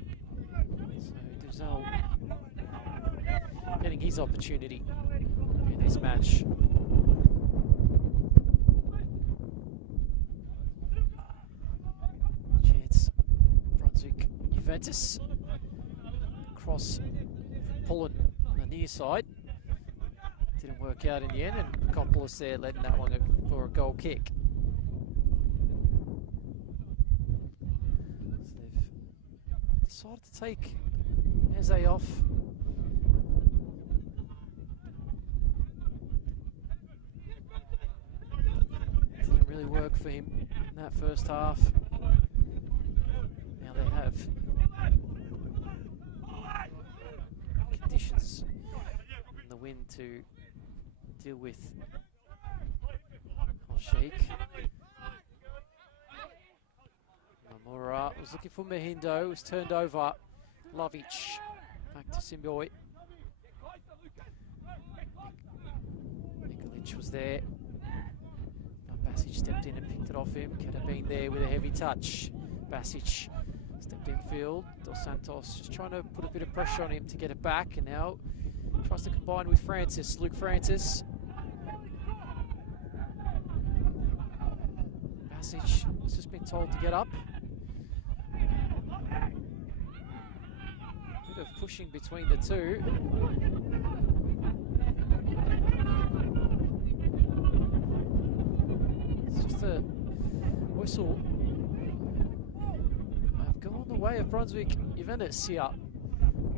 So Duzel getting his opportunity in this match. Chance, Brunswick Juventus. Cross Pullen on the near side. Didn't work out in the end, and Coppolis there letting that one for a goal kick. So they've decided to take Eze off. Didn't really work for him in that first half. Now they have conditions in the wind to deal with. Sheikh. Mamura was looking for Mahindo, was turned over. Lovic back to Simboy. Nikolic was there. Basic stepped in and picked it off him. Could have been there with a heavy touch. Basic stepped in field. Dos Santos just trying to put a bit of pressure on him to get it back, and now tries to combine with Francis. Luke Francis. Basic has just been told to get up. Bit of pushing between the two. It's just a whistle. I've gone the way of Brunswick Juventus here.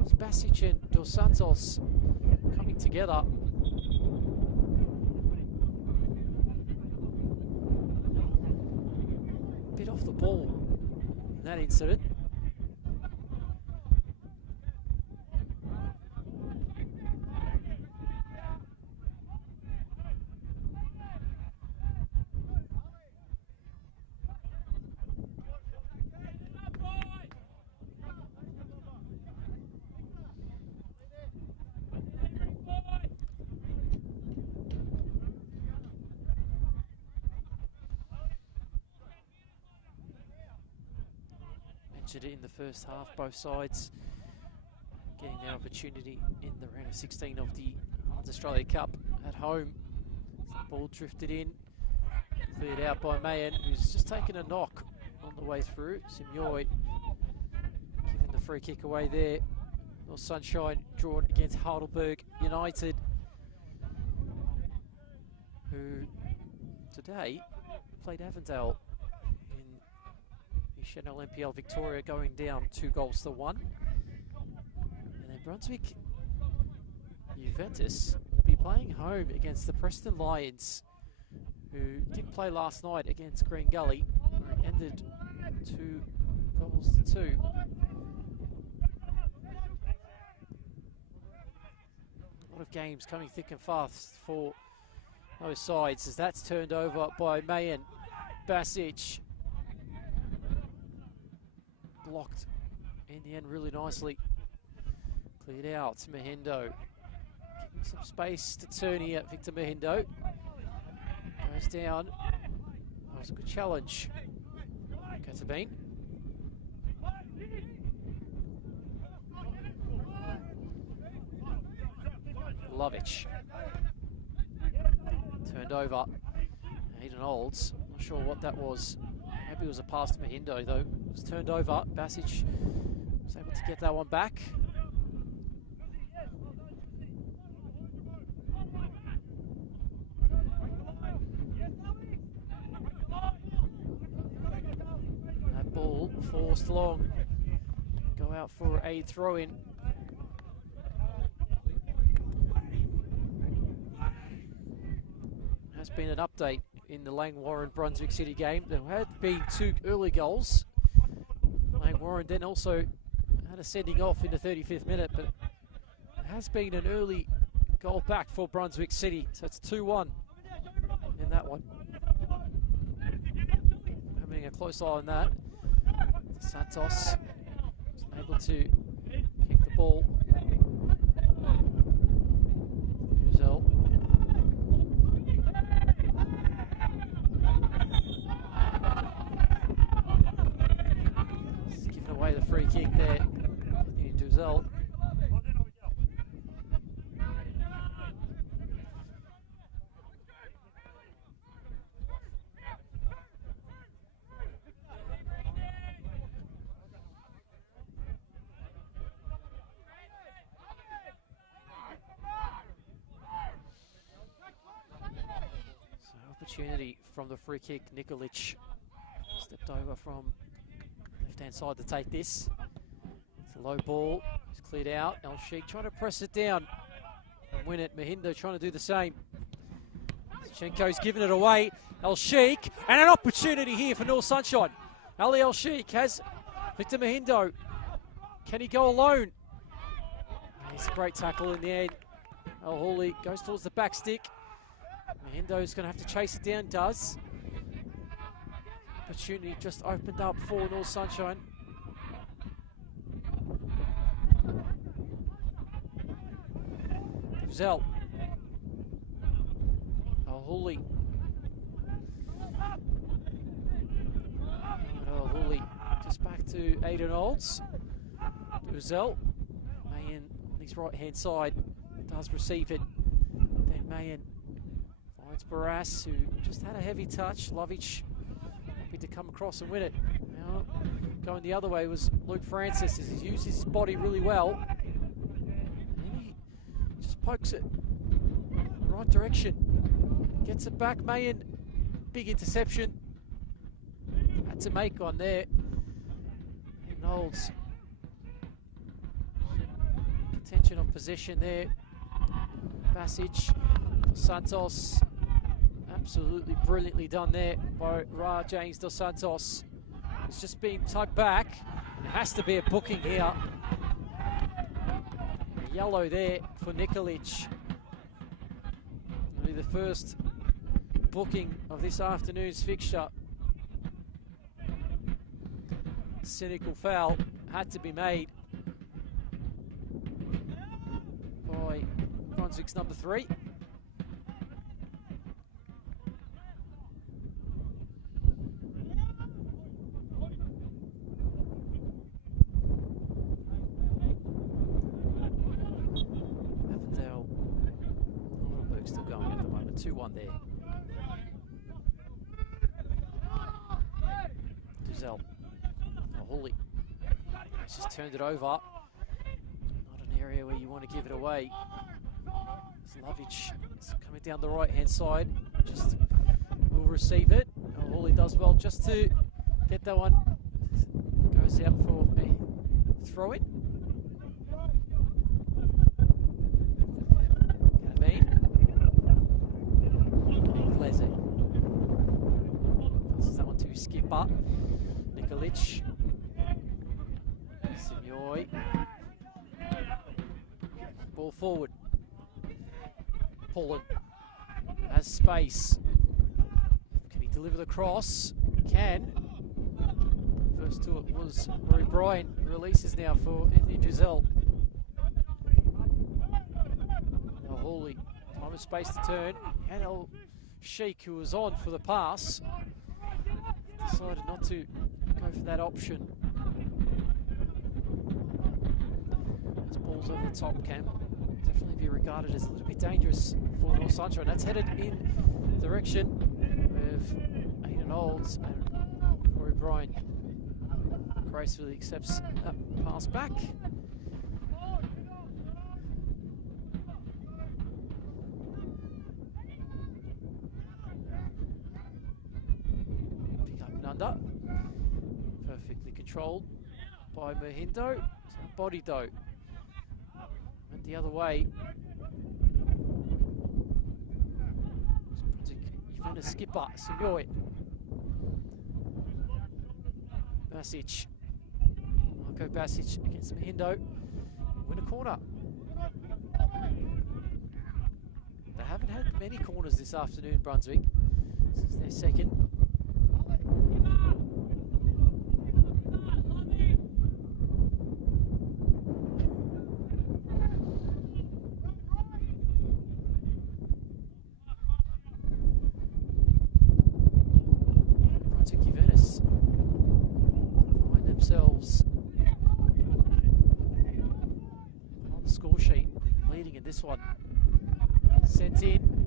It's Basic and Dos Santos coming together. Bit off the ball in that incident. It in the first half, both sides getting their opportunity in the round of 16 of the Australia Cup at home. The ball drifted in, cleared out by Mayen, who's just taken a knock on the way through. Simyoy giving the free kick away there. North Sunshine drawn against Heidelberg United, who today played Avondale. Chanel MPL Victoria going down 2-1. And then Brunswick Juventus will be playing home against the Preston Lions, who did play last night against Green Gully, where it ended 2-2. A lot of games coming thick and fast for those sides, as that's turned over by Mayen. Basic blocked in the end really nicely. Cleared out. Mahindo giving some space to turn here. Victor Mahindo goes down. That was a good challenge. Katabine. Lovic. Turned over. Aiden Olds. Not sure what that was. Maybe it was a pass to Mahindo, though. It was turned over. Basic was able to get that one back. That ball forced long. Go out for a throw-in. Has been an update in the Langwarrin Brunswick City game. There had been 2 early goals. Langwarrin then also had a sending off in the 35th minute, but it has been an early goal back for Brunswick City. So it's 2-1 in that one. Having a close eye on that. Santos was able to kick the ball. Giselle. Giving away the free kick there. Duzel. Opportunity from the free kick. Nikolic stepped over from left-hand side to take this. It's a low ball. It's cleared out. El Sheikh trying to press it down and win it. Mahindo trying to do the same. Schenko's giving it away. El Sheikh, and an opportunity here for North Sunshine. Ali El Sheikh has Victor Mahindo. Can he go alone? It's a great tackle in the end. El Hawley goes towards the back stick. Mahindo's going to have to chase it down, does. Opportunity just opened up for North Sunshine. Zell. Hawley. Hawley just back to Aiden Olds. Zell. Mayan on his right hand side does receive it. Then Mayan finds Barras, who just had a heavy touch. Lovic happy to come across and win it. Now going the other way was Luke Francis, as he used his body really well. And he just pokes it in the right direction. Gets it back. Mayan, big interception. Had to make one there. And Olds. Contention of possession there. Passage. Dos Santos. Absolutely brilliantly done there by James Dos Santos. It's just been tugged back. It has to be a booking here. A yellow there for Nikolic. Only the first booking of this afternoon's fixture. Cynical foul had to be made by Brunswick's number 3. Avondale, Heidelberg's still going at the moment, 2-1 there. Duzel. Hawley. He's just turned it over. Not an area where you want to give it away. Slavic is coming down the right-hand side. Just will receive it. Hawley does well just to get that one. Goes out for a throw-in. Gleze. Passes that one to Skipper. Nikolic. Simioy. Ball forward. Pullen has space. Can he deliver the cross? Can. First to it was Rory Bryan. Releases now for Anthony Duzel. Now Hawley. Time and space to turn. And El Sheikh, who was on for the pass, decided not to go for that option. As balls over the top can definitely be regarded as a little bit dangerous for North Sunshine. That's headed in the direction of Aiden Olds and Rory O'Brien gracefully accepts that pass back. Pick up and under. Perfectly controlled by Mahindo. Body dough. Went the other way. Juventus skipper, Signoi. Basic. Marco Basic against Mahindo. Win a corner. They haven't had many corners this afternoon, Brunswick. This is their second. Brunswick Juventus find themselves on the score sheet, leading in this one. Sent in,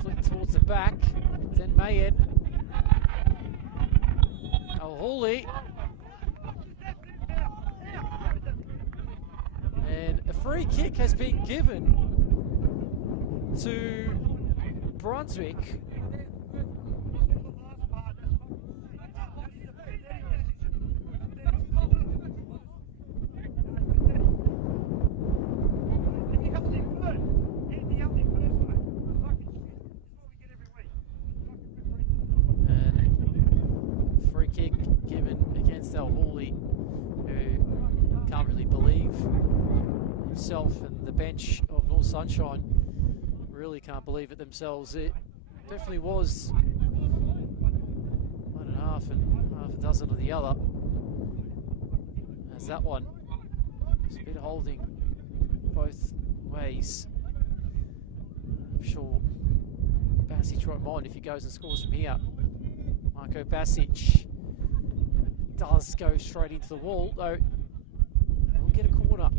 flicked towards the back, then Mayen. Al-Huli. And a free kick has been given to Brunswick. And the bench of North Sunshine really can't believe it themselves. It definitely was 1.5 and half a dozen of the other. As that one, it's a bit of holding both ways. I'm sure Basic won't mind if he goes and scores from here. Marco Basic does go straight into the wall, though we'll get a corner.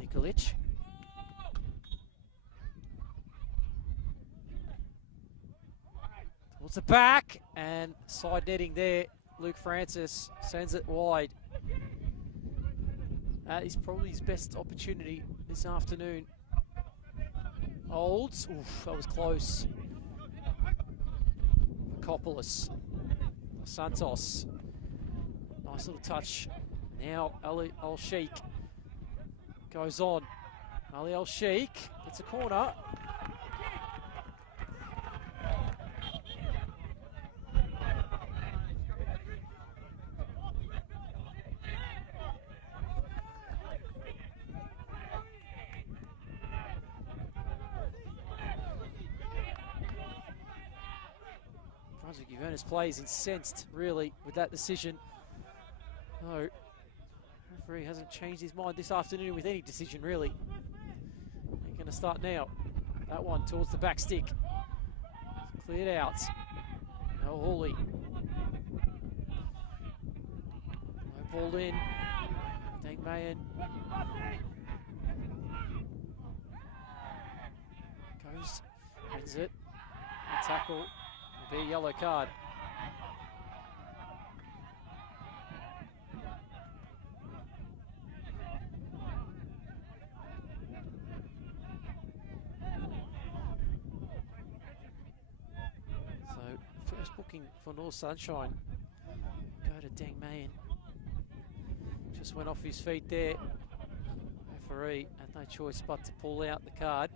Nikolic. Towards the back, and side netting there. Luke Francis sends it wide. That is probably his best opportunity this afternoon. Olds, oof, that was close. Kopolis, Santos, nice little touch. Now Ali Al-Sheikh goes on. Ali Al-Sheikh, it's a corner. Brunswick Juventus plays incensed, really, with that decision. No, referee hasn't changed his mind this afternoon with any decision, really. They're going to start now. That one towards the back stick. Cleared out. No Hawley. No ball in. Dang Mayen. Goes, wins it. A tackle. Will be a yellow card. So, first booking for North Sunshine. Go to Deng Mayen. Just went off his feet there. Referee had no choice but to pull out the card.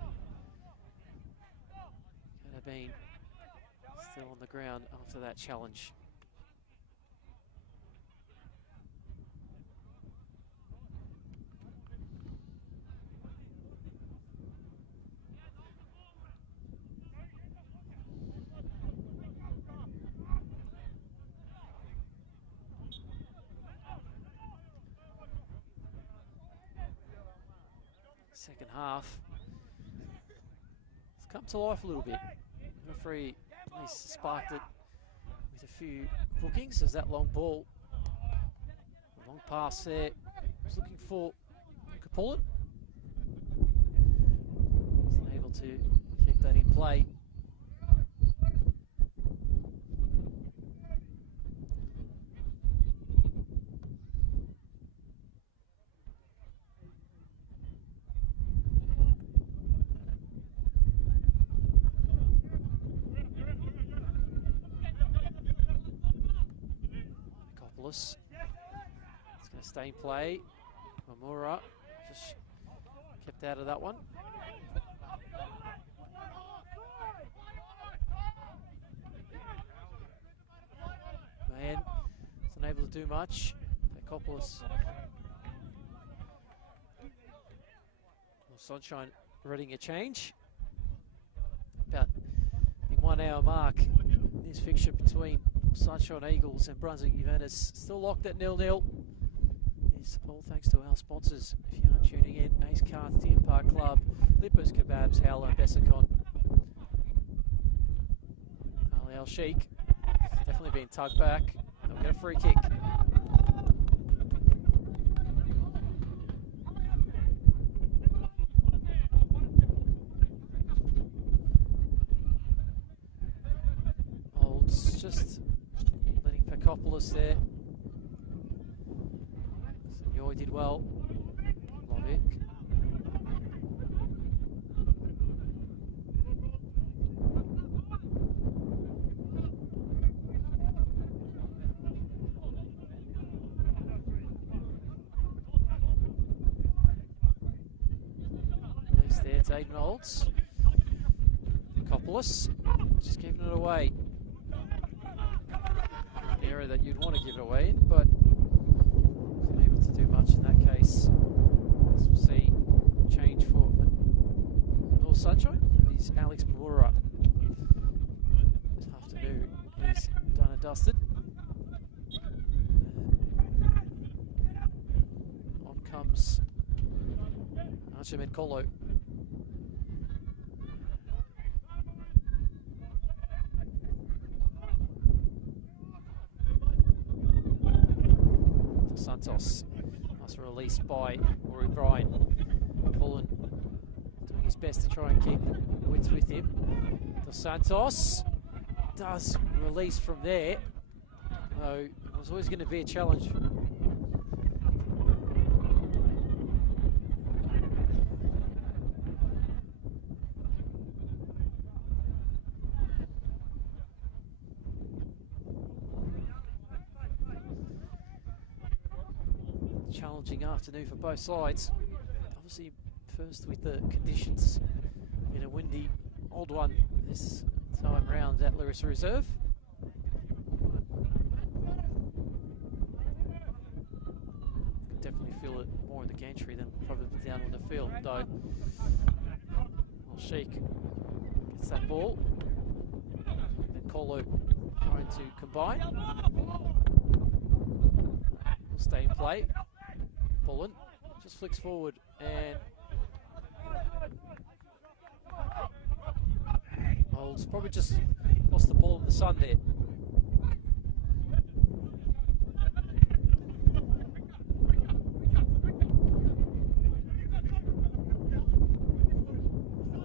Could have been still on the ground after that challenge. half. It's come to life a little bit. The referee at least sparked it with a few bookings. There's that long ball. A long pass there. Was looking for Kapulin. Wasn't able to keep that in play. It's going to stay in play. Mamura just kept out of that one. Man, isn't able to do much. Pekopoulos. Sunshine readying a change. About the 1 hour mark in this fixture between Sunshine Eagles and Brunswick Juventus. Still locked at 0-0. It's all thanks to our sponsors. If you aren't tuning in, Ace Cards, Deer Park Club, Lippers Kebabs, Howler and Bessicon. Ali Al Sheikh definitely been tugged back. They'll get a free kick. Olds just letting Pekopoulos there. Senor did well. Lovic. Release there, it's Aiden Olds. Pekopoulos just giving it away. An area that you'd want to give it away in, but wasn't able to do much in that case. As we'll see, change for North Sunshine is Alex Mamura. This afternoon he's done and dusted. On comes Archibald Colo. Santos. Nice release by Rory Bryan. Pullen doing his best to try and keep wits with him. Dos Santos does release from there, though it was always going to be a challenge. Challenging afternoon for both sides. Obviously, first with the conditions in a windy old one this time round at Larissa Reserve. Could definitely feel it more in the gantry than probably down on the field, though. Well, Sheik gets that ball. Then Colo trying to combine. Will stay in play. Pullen just flicks forward and Olds probably just lost the ball in the sun there.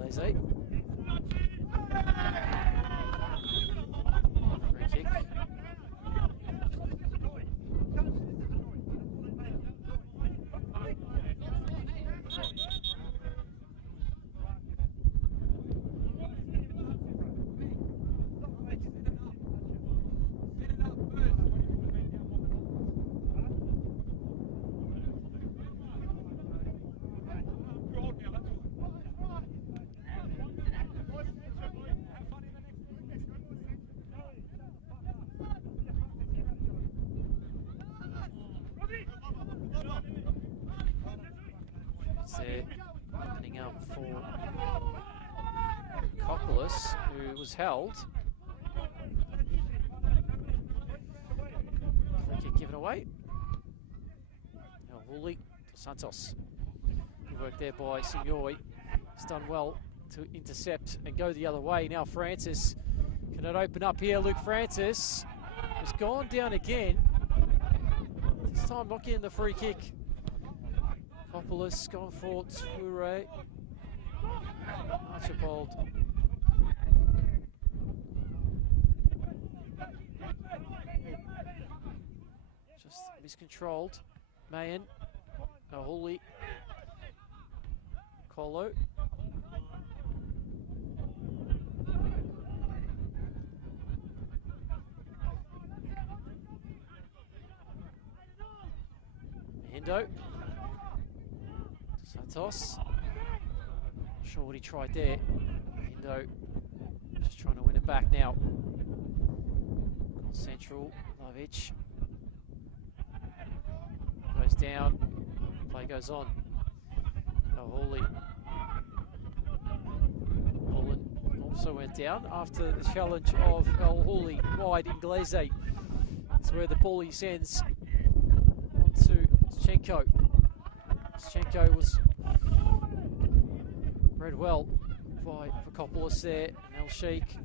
Lazy. Free kick. Opening up for Pekopoulos, who was held. Free kick given away. Now Woolley to Santos. Good work there by Signori. He's done well to intercept and go the other way. Now Francis, can it open up here? Luke Francis has gone down again. This time not getting the free kick. Populus going for Toure. Archibald. Just miscontrolled. Mayen. Holy. Colo. Hendo. Santos. Not sure what he tried there. Hendo just trying to win it back now. On central. Lovic. Goes down. Play goes on. Holy. Holland also went down after the challenge of El Holy wide in Glaze. That's where the ball he sends onto Schenko. Schenko was read well by Vukopoulos there. El Sheikh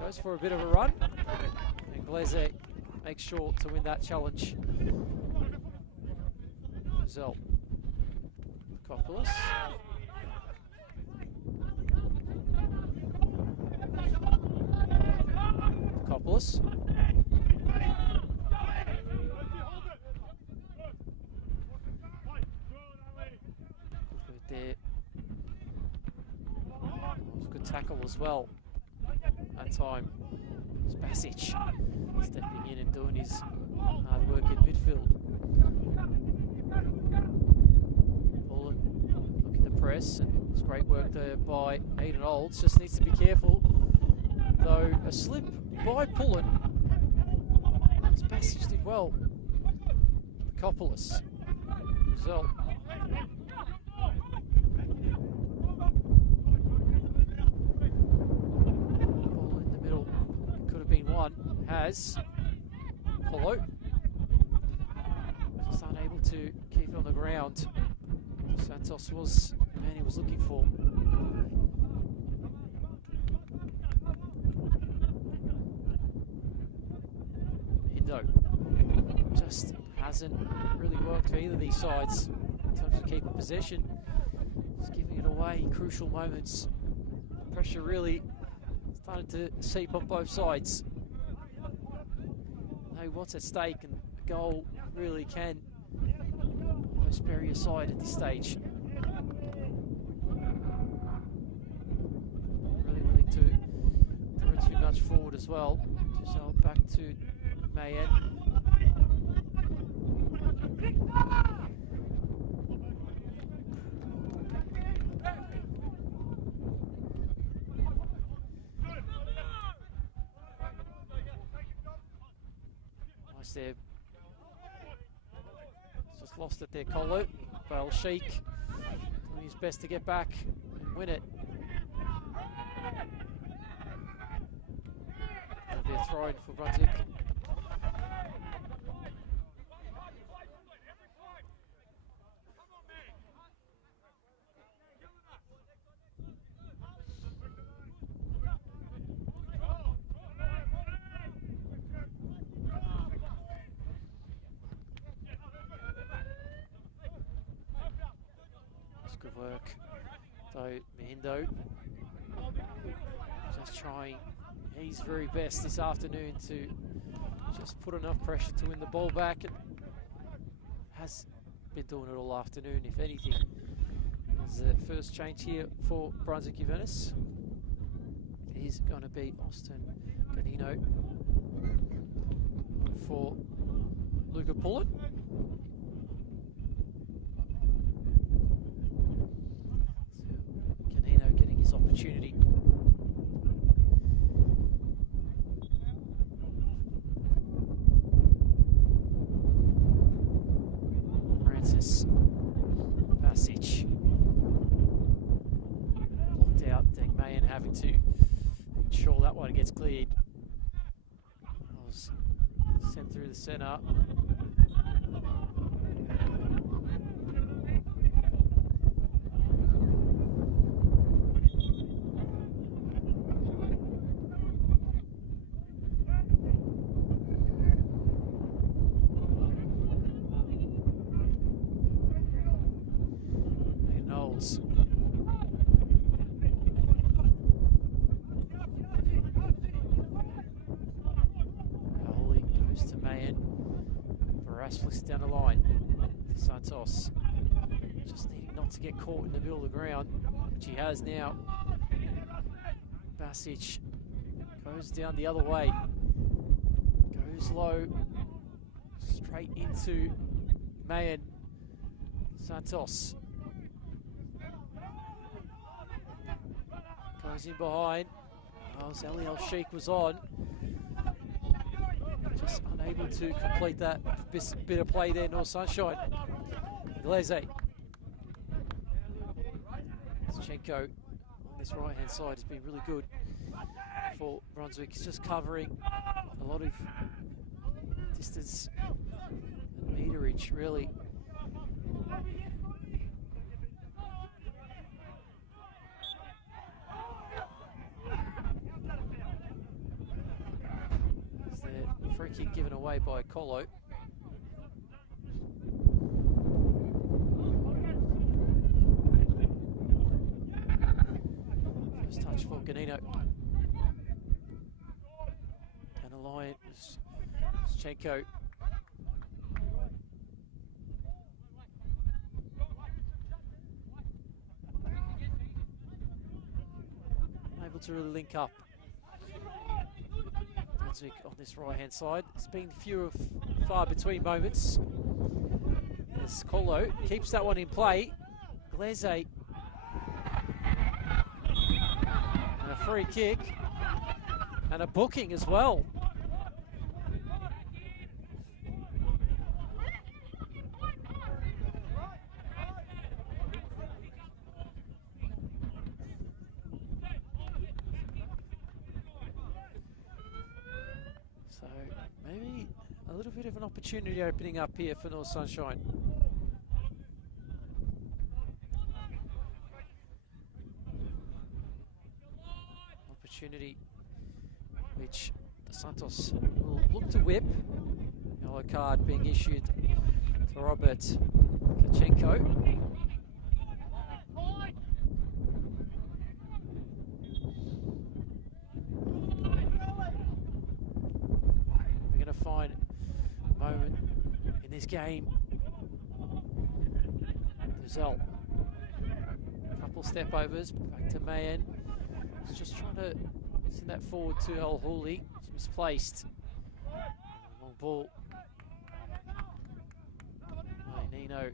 goes for a bit of a run. And Glaze makes sure to win that challenge. Zell. Vukopoulos. Vukopoulos. Good there. It was a good tackle as well. That time, it's Basic stepping in and doing his hard work in midfield. Look at the press, and it's great work there by Aidan Olds. Just needs to be careful, though. A slip by Pullen. Basic did well. Vukopoulos. Zell. Ball in the middle. Could have been one. Has. Polo. Just unable to keep it on the ground. Santos was the man he was looking for. Hendo just hasn't really worked for either of these sides in terms of keeping possession. Just giving it away in crucial moments. Pressure really started to seep on both sides. Know what's at stake, and a goal really can almost bury your side at this stage. Really willing to throw too much forward as well. So back to Mayen. Nice there. Just lost it there, Colo. But Sheikh doing his best to get back and win it. That'll be a throw in for Brunswick. Good work. So Mehendo just trying his very best this afternoon to just put enough pressure to win the ball back, and has been doing it all afternoon, if anything. There's the first change here for Brunswick Juventus. It is going to be Austin Canino for Luca Pullen. Opportunity. Francis. Basic. Blocked out. Deng Mayen having to ensure that one gets cleared. Was sent through the centre. Brass flicks it down the line. Santos just needing not to get caught in the middle of the ground, which he has now. Basic goes down the other way. Goes low. Straight into Mayan. Santos. Goes in behind. Oh, Zali El-Sheikh was on. Just unable to complete that bit of play there, North Sunshine. Gleze. Zinchenko on this right-hand side has been really good for Brunswick. He's just covering a lot of distance and meterage, really. There's the free kick given away by Colo. First touch for Ganino. And the line is Zinchenko. Able to really link up. Brunswick on this right-hand side. It's been few and far between moments. As Colo keeps that one in play. Gleze. And a free kick. And a booking as well. So maybe a little bit of an opportunity opening up here for North Sunshine. Opportunity which Santos will look to whip. Yellow card being issued to Robert Kachenko. We're going to find a moment in this game. Giselle. A couple step overs, back to Mayan. He's just trying to send that forward to El Houli. It's misplaced. Long ball. Nino.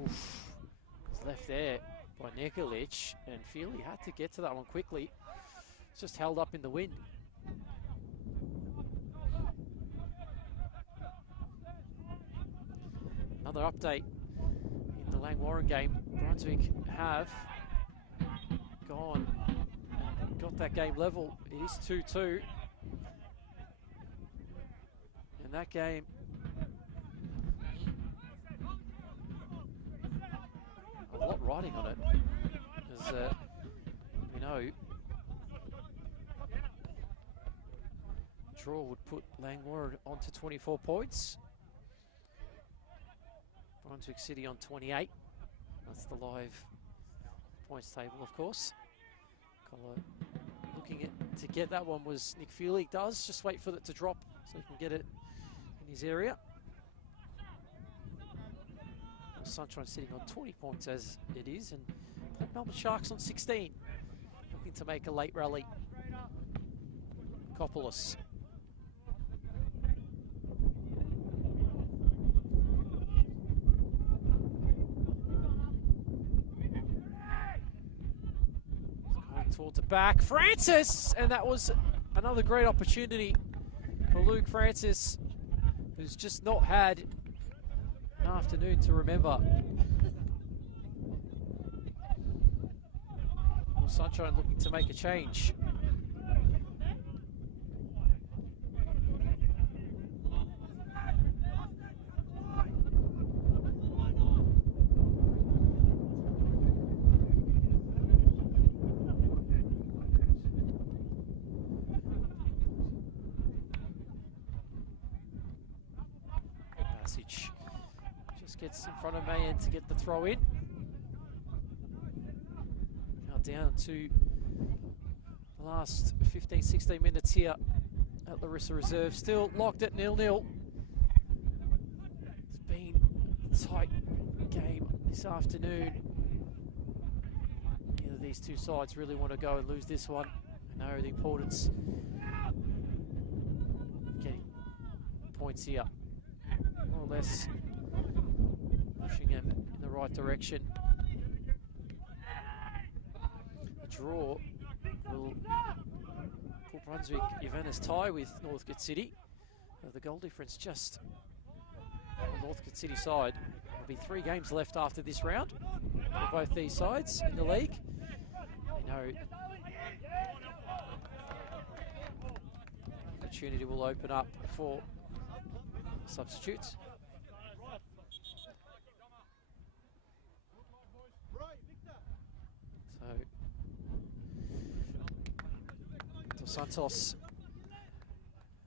Oof. It's left there by Nikolic, and Feely had to get to that one quickly. It's just held up in the wind. Another update in the Langwarrin game. Brunswick have gone and got that game level. It is 2-2. And that game a lot riding on it. As we know, draw would put Langwarrin onto 24 points. Brunswick City on 28. That's the live points table, of course. Looking to get that one was Nick Feely. Does just wait for it to drop so he can get it in his area. Sunshine sitting on 20 points as it is, and Port Melbourne Sharks on 16. Looking to make a late rally. Kopoulos. Towards the back, Francis, and that was another great opportunity for Luke Francis, who's just not had an afternoon to remember. Sunshine looking to make a change. Just gets in front of Mayan to get the throw in. down to the last 15, 16 minutes here at Larissa Reserve. Still locked at 0-0. It's been a tight game this afternoon. Neither of these two sides really want to go and lose this one. I know the importance of getting points here. More or less pushing them in the right direction. A draw will put Brunswick Juventus tie with Northcote City. The goal difference just on the Northcote City side. There'll be 3 games left after this round for both these sides in the league. You know, opportunity will open up for substitutes. So Dos Santos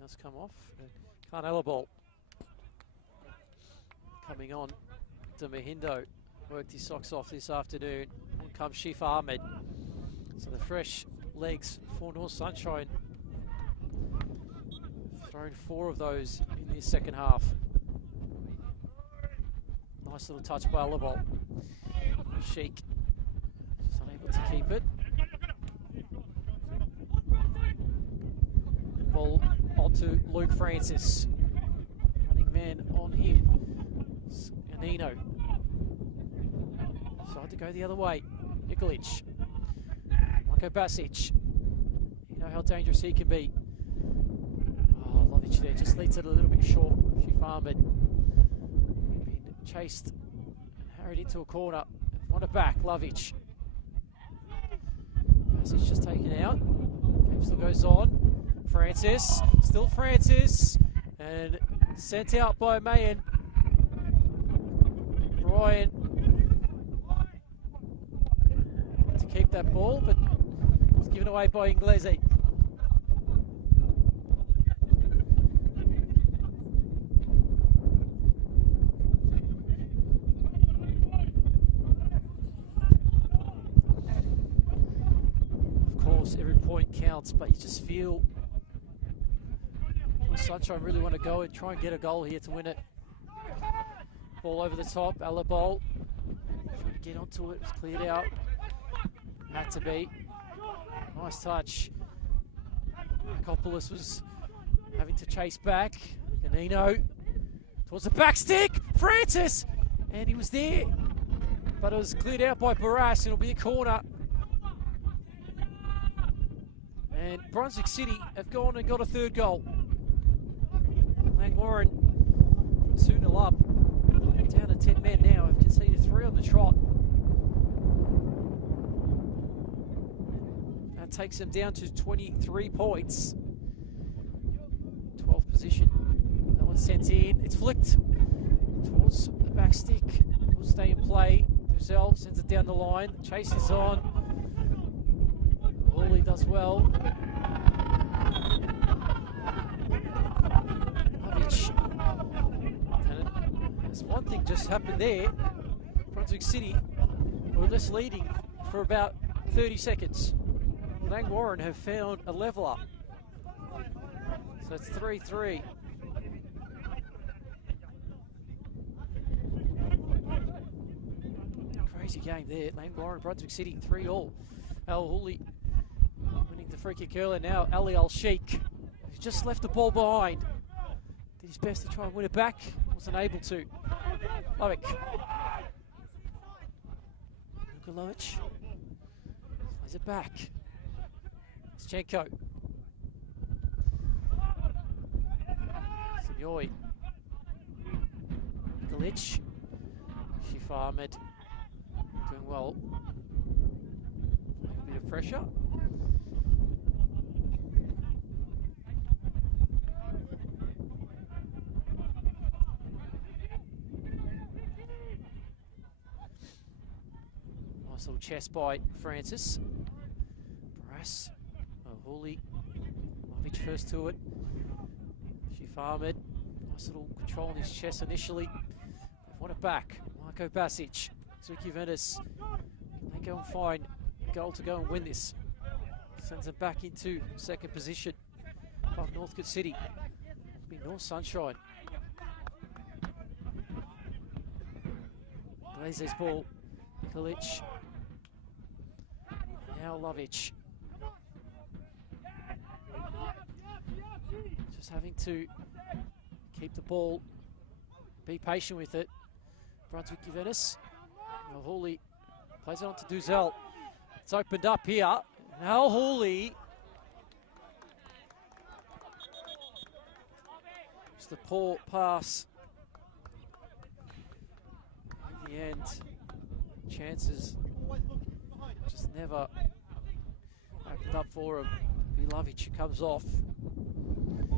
has come off. Carnella ball coming on. De Mahindo worked his socks off this afternoon. On comes Shif Ahmed. So the fresh legs for North Sunshine. Thrown 4 of those in this second half. Nice little touch by Alabol. Sheik just unable to keep it. Ball onto Luke Francis. Running man on him. Anino. Decided to go the other way. Nikolic. Marko Basic. You know how dangerous he can be. Oh, Lovic there just leads it a little bit short. Shif Ahmed been chased and harried into a corner. On a back, Lovic. Basic just taken out. Game still goes on. Francis, still Francis, and sent out by Mayen. Brian to keep that ball, but was given away by Inglesi. Of course, every point counts, but you just feel Sunshine really want to go and try and get a goal here to win it. Ball over the top, Alabol. Trying to get onto it, it's cleared out. Had to be. Nice touch. Akopoulos was having to chase back. Ganino towards the back stick. Francis! And he was there. But it was cleared out by Barras, and it'll be a corner. And Brunswick City have gone and got a 3rd goal. Langwarren 2-0 up, down to 10 men now, have conceded 3 on the trot. That takes them down to 23 points. 12th position. That one's sent in, it's flicked towards the back stick. Will stay in play. Duzel sends it down the line, the chase is on. Hawley does well. And one thing just happened there. Brunswick City were less leading for about 30 seconds. Langwarren have found a leveller. So it's 3-3. Crazy game there. Langwarren, Brunswick City 3-all. Al Hawley winning the free kick earlier. Now Ali Al-Sheikh, who's just left the ball behind. Did his best to try and win it back. Wasn't able to. Lovic. Luka plays it back. Schenko. Signoi. Nikolic. Shif Ahmed doing well. A bit of pressure. Nice little chest by Francis. Barras. Hawley. Lovic first to it. Shif Ahmed. Nice little control on his chest initially. They've won it back. Marko Basic. Brunswick Juventus. They go and find goal to go and win this. Sends them back into second position above Northcote City. It'll be North Sunshine. Blazes ball. Nikolic. Now Lovic. Just having to keep the ball, be patient with it. Brunswick Juventus. Now Hawley plays it on to Duzel. It's opened up here. Now Hawley. Just a poor pass. In the end, chances just never opened up for him. Bilovic comes off.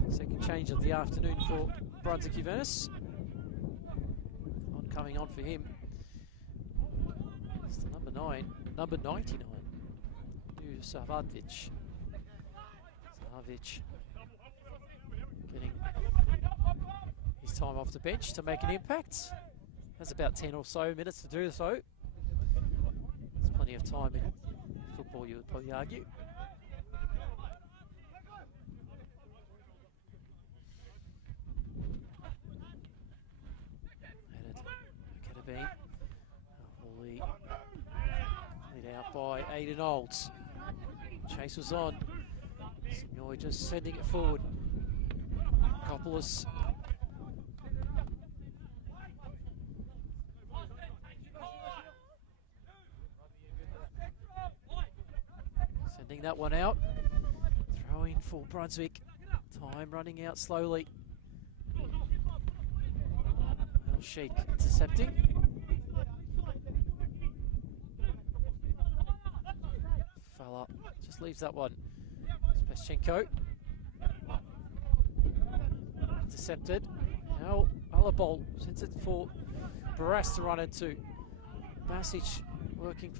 Second change of the afternoon for Brunswick Juventus. Coming on for him. It's the number 99. New Savatic. Savic getting his time off the bench to make an impact. Has about 10 or so minutes to do so. There's plenty of time in football, you would probably argue. Hawley lead out by Aidan Olds. Chase was on. Signori just sending it forward. Coppolis. Sending that one out. Throw in for Brunswick. Time running out slowly. Sheik intercepting. Fella just leaves that one. Spashchenko. Intercepted. Now Alabol sends it for Barras to run into. Basic working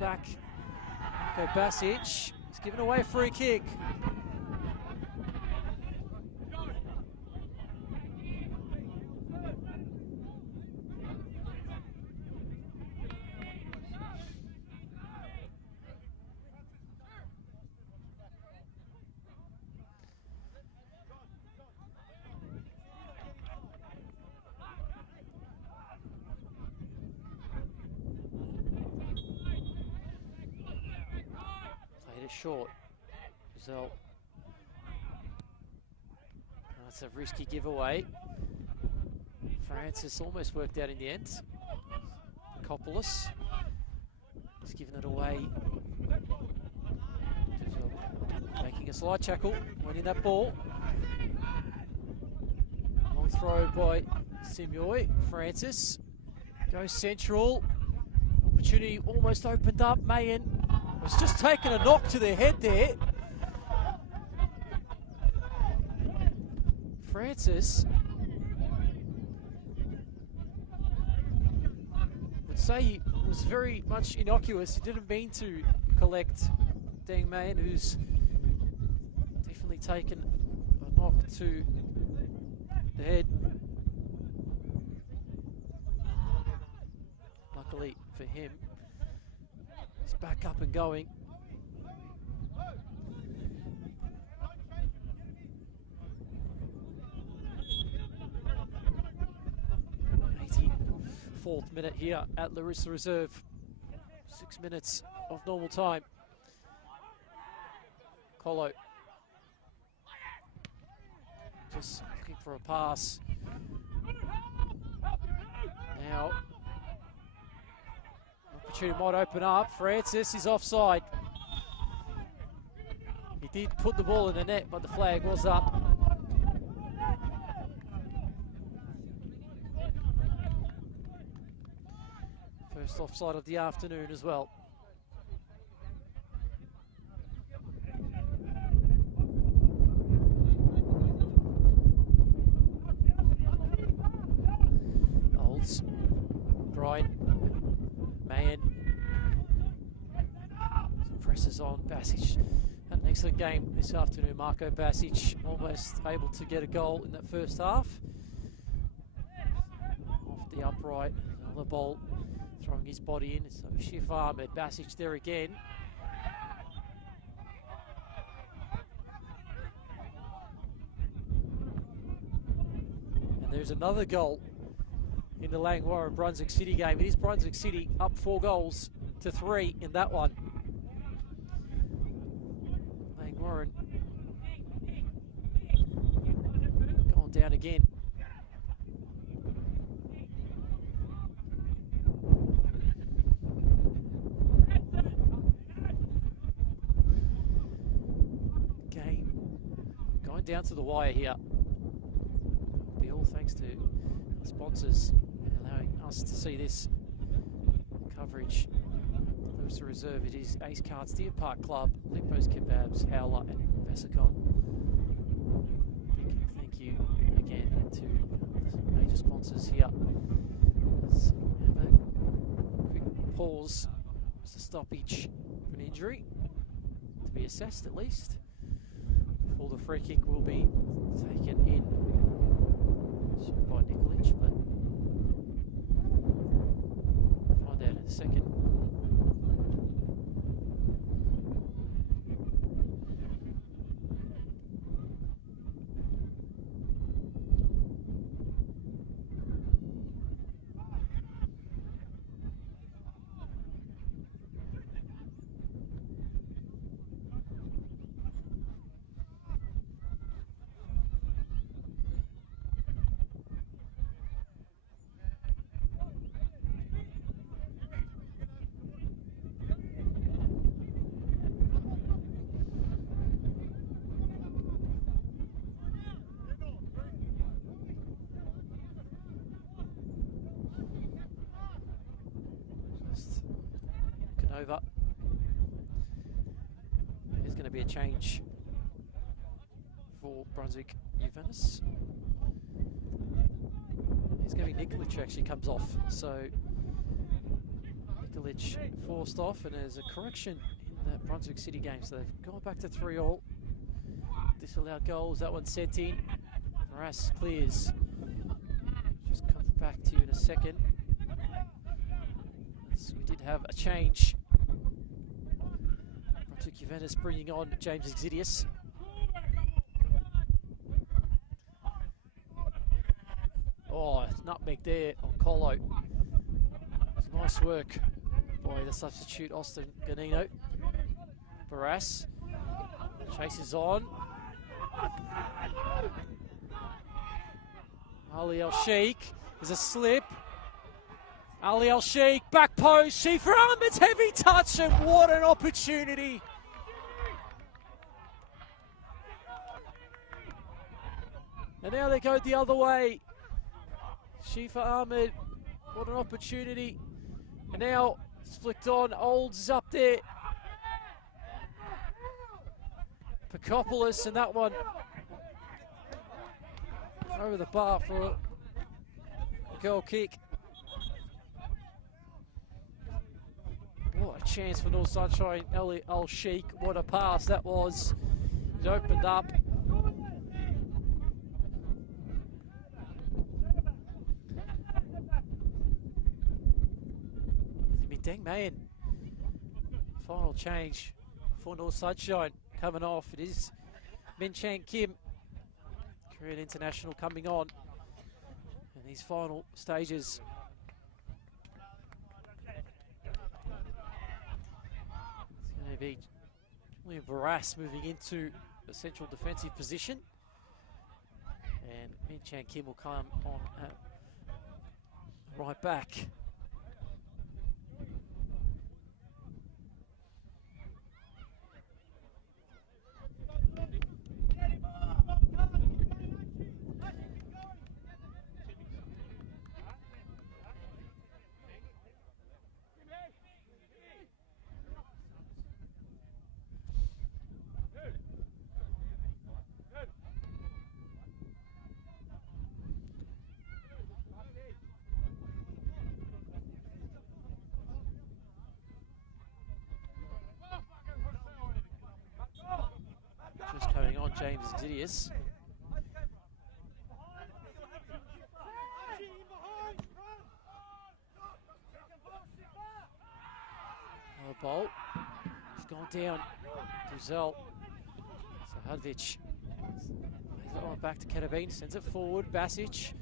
back. Okay, Basic. He's given away a free kick. Short. Giselle. That's a risky giveaway. Francis almost worked out in the end. Coppolis. He's given it away. Giselle making a slide tackle. Winning that ball. Long throw by Simuoi. Francis goes central. Opportunity almost opened up. Mayen was just taking a knock to the head there. Francis would say he was very much innocuous. He didn't mean to collect Deng Mayen, who's definitely taken a knock to the head. Luckily for him, he's back up and going. Fourth minute here at Larissa Reserve. 6 minutes of normal time. Colo just looking for a pass. Now opportunity might open up. Francis is offside. He did put the ball in the net, but the flag was up. First offside of the afternoon as well. Olds, Bright, Mayen, presses on. Basic had an excellent game this afternoon. Marco Basic almost able to get a goal in that first half. Off the upright, another ball throwing his body in. So Schiff Ahmed, Basic there again. And there's another goal in the Langwarrin Brunswick City game. It is Brunswick City up 4 goals to 3 in that one. Langwarrin going down again. Game going down to the wire here. Be all thanks to sponsors allowing us to see this coverage. Lewis Reserve, it is Ace Cards, Deer Park Club, Limpos Kebabs, Howler and Vesicon. Big thank you again to the major sponsors here. Let's have a quick pause. It's a stoppage of an injury to be assessed at least before the free kick will be taken in. By Nikolic, but we'll find out in a second. Over. There's going to be a change for Brunswick Juventus. It's going to be Nikolic who actually comes off. So Nikolic forced off, and there's a correction in the Brunswick City game. So they've gone back to 3-3. Disallowed goals. That one sent in. Morass clears. Just come back to you in a second. So we did have a change. Brunswick Juventus bringing on James Exidius. Oh, nutmeg there on Colo. Nice work by the substitute Austin Ganino. Barras chases on. Ali El Sheikh is a slip. Ali El Sheikh, back post, Shifa Ahmed's heavy touch, and what an opportunity. And now they go the other way. Shifa Ahmed, what an opportunity. And now it's flicked on, Olds is up there. Pacopoulos, and that one over the bar for a goal kick. What a chance for North Sunshine, Ali El Sheikh. What a pass that was. It opened up. Deng man. Final change for North Sunshine coming off. It is Min Chang Kim, Korean international, coming on in these final stages. It's going to be William Barras moving into a central defensive position, and Min Chang Kim will come on right back. Just coming on, James Exidius. Another bolt. It's gone down. Duzel. Sahadvic. Back to Ketabine. Sends it forward. Basic.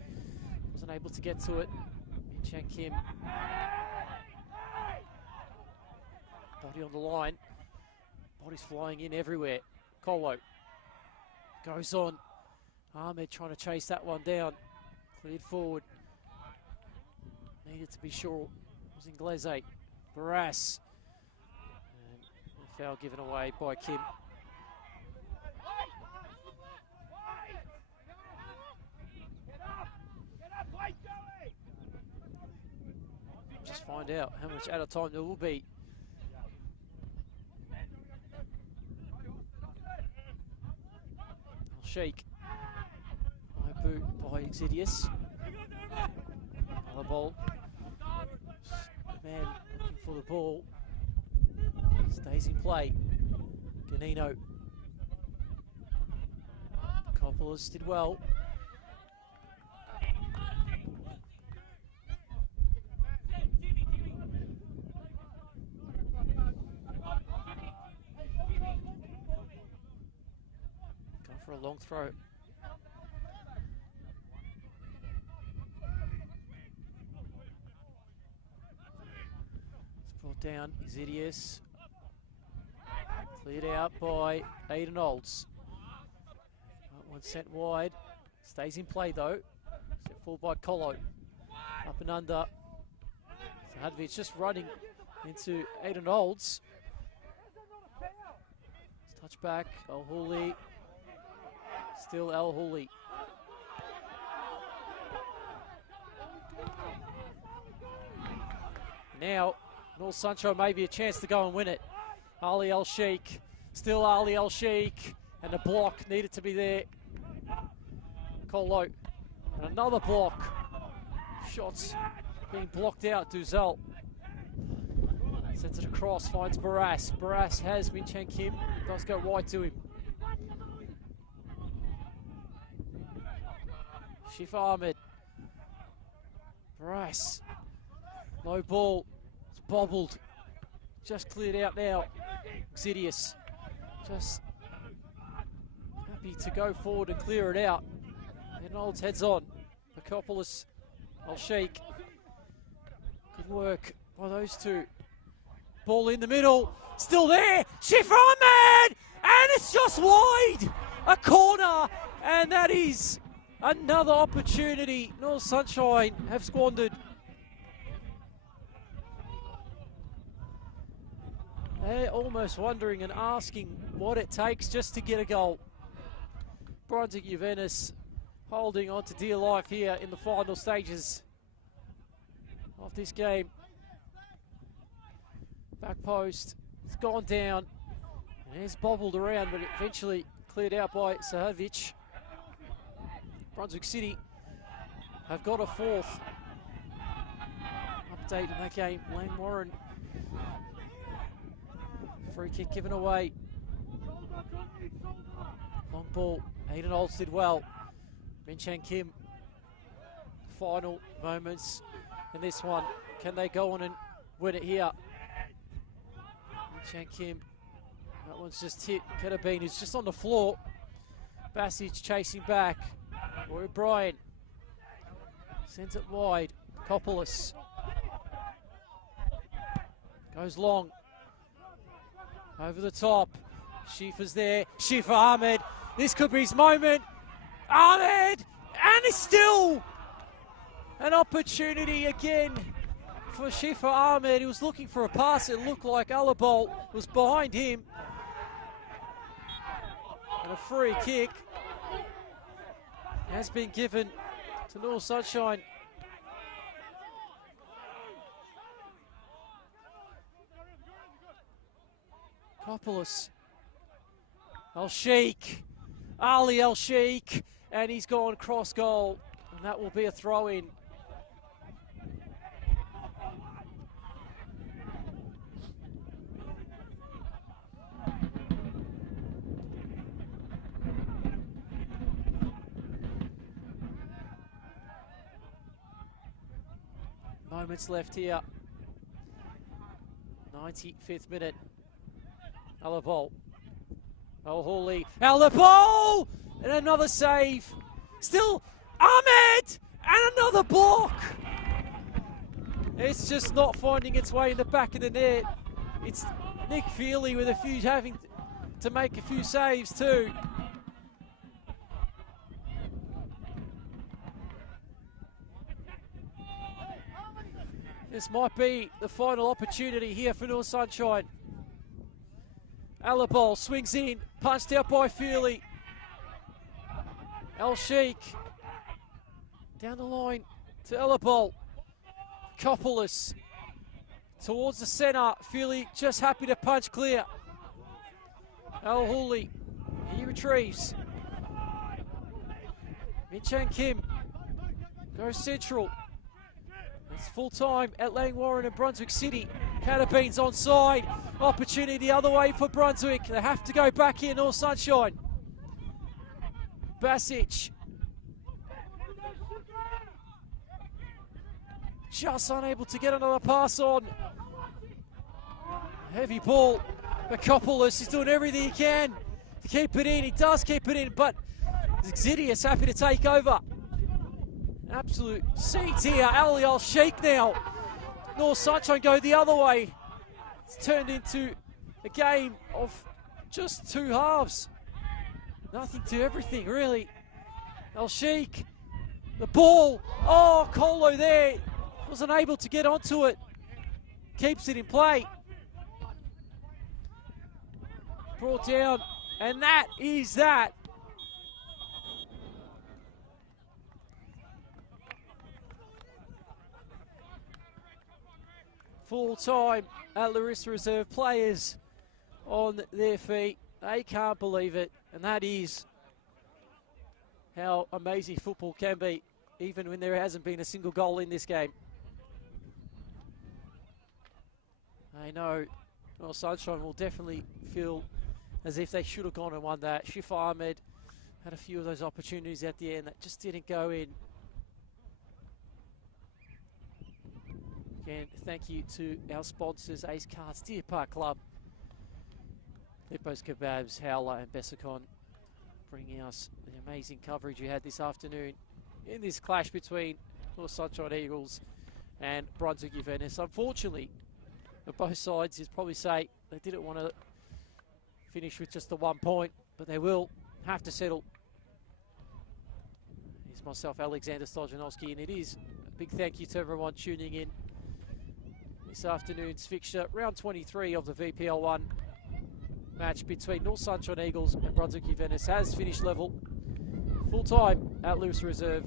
Wasn't able to get to it. Min Kim. Body on the line. Body's flying in everywhere. Colo. Goes on. Ahmed trying to chase that one down. Cleared forward. Needed to be sure it was Inglese. Barras. And the foul given away by Kim. Just find out how much out of time there will be. Sheik. High boot by Exidius. Another ball. The man looking for the ball. Stays in play. Ganino. Coppolas did well. Going for a long throw. Down, Exidius. Cleared out by Aiden Olds. One sent wide. Stays in play though. Set forward by Colo. Up and under. Hadvic just running into Aiden Olds. Touch back. El Houli. Still El Houli. Now, North Sunshine maybe a chance to go and win it. Ali El Sheikh, still Ali El Sheikh, and the block needed to be there. Colo, and another block. Shots being blocked out. Duzel sends it across, finds Barras. Barras has Min Kim, does go wide to him. Shifa Ahmed. Barras, low ball. Bobbled, just cleared out now. Exidius, just happy to go forward and clear it out. And Olds heads on. Pakopolis, Al Sheikh. Good work by those two. Ball in the middle, still there. Shifa Ahmed, and it's just wide. A corner, and that is another opportunity North Sunshine have squandered. They're almost wondering and asking what it takes just to get a goal. Brunswick Juventus holding on to dear life here in the final stages of this game. Back post, it's gone down. And it's bobbled around, but eventually cleared out by Sahovic. Brunswick City have got a fourth. Update in that game, Lang Warren. Free kick given away. Long ball. Aiden Olds did well. Min Kim. Final moments in this one. Can they go on and win it here? Min Kim. That one's just hit. Ketabine is just on the floor. Basic chasing back. Roy O'Brien sends it wide. Coppolis goes long. Over the top, Shifa's there, Shifa Ahmed, this could be his moment, Ahmed, and it's still an opportunity again for Shifa Ahmed. He was looking for a pass, it looked like Alabol was behind him, and a free kick has been given to North Sunshine. Coppolis, El Sheikh, Ali El Sheikh, and he's gone cross goal, and that will be a throw in. Moments left here. 95th minute. Alabol. Hawley. Alabol! And another save. Still Ahmed! And another block! It's just not finding its way in the back of the net. It's Nick Feely with having to make a few saves too. This might be the final opportunity here for North Sunshine. Alabol swings in, punched out by Feely. El Sheikh down the line to Alabol. Kopolis towards the centre. Feely just happy to punch clear. Al Hooley, he retrieves. Min Chan Kim goes central. It's full time at Langwarrin and Brunswick City. Catabeans onside. Opportunity the other way for Brunswick. They have to go back here, North Sunshine. Basic. Just unable to get another pass on. Heavy ball. Kopolis is doing everything he can to keep it in. He does keep it in, but Xidius happy to take over. Absolute seeds here. Ali Al Sheikh now. North Sunshine go the other way. It's turned into a game of just two halves. Nothing to everything, really. Al Sheikh, the ball. Oh, Colo there. Wasn't able to get onto it. Keeps it in play. Brought down. And that is that. Full time at Larissa Reserve. Players on their feet. They can't believe it. And that is how amazing football can be, even when there hasn't been a single goal in this game. I know North Sunshine will definitely feel as if they should have gone and won that. Shifa Ahmed had a few of those opportunities at the end that just didn't go in. Again, thank you to our sponsors, Ace Cards, Deer Park Club, Lippo's Kebabs, Howler and Bessicon, bringing us the amazing coverage you had this afternoon in this clash between North Sunshine Eagles and Brunswick Juventus. Unfortunately, for both sides, you'd probably say they didn't want to finish with just the 1 point, but they will have to settle. Here's myself, Alexander Stojanowski, and it is a big thank you to everyone tuning in. This afternoon's fixture, round 23 of the VPL 1 match between North Sunshine Eagles and Brunswick Juventus has finished level. Full time at Larissa Reserve.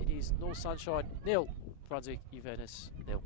It is North Sunshine 0, Brunswick Juventus 0.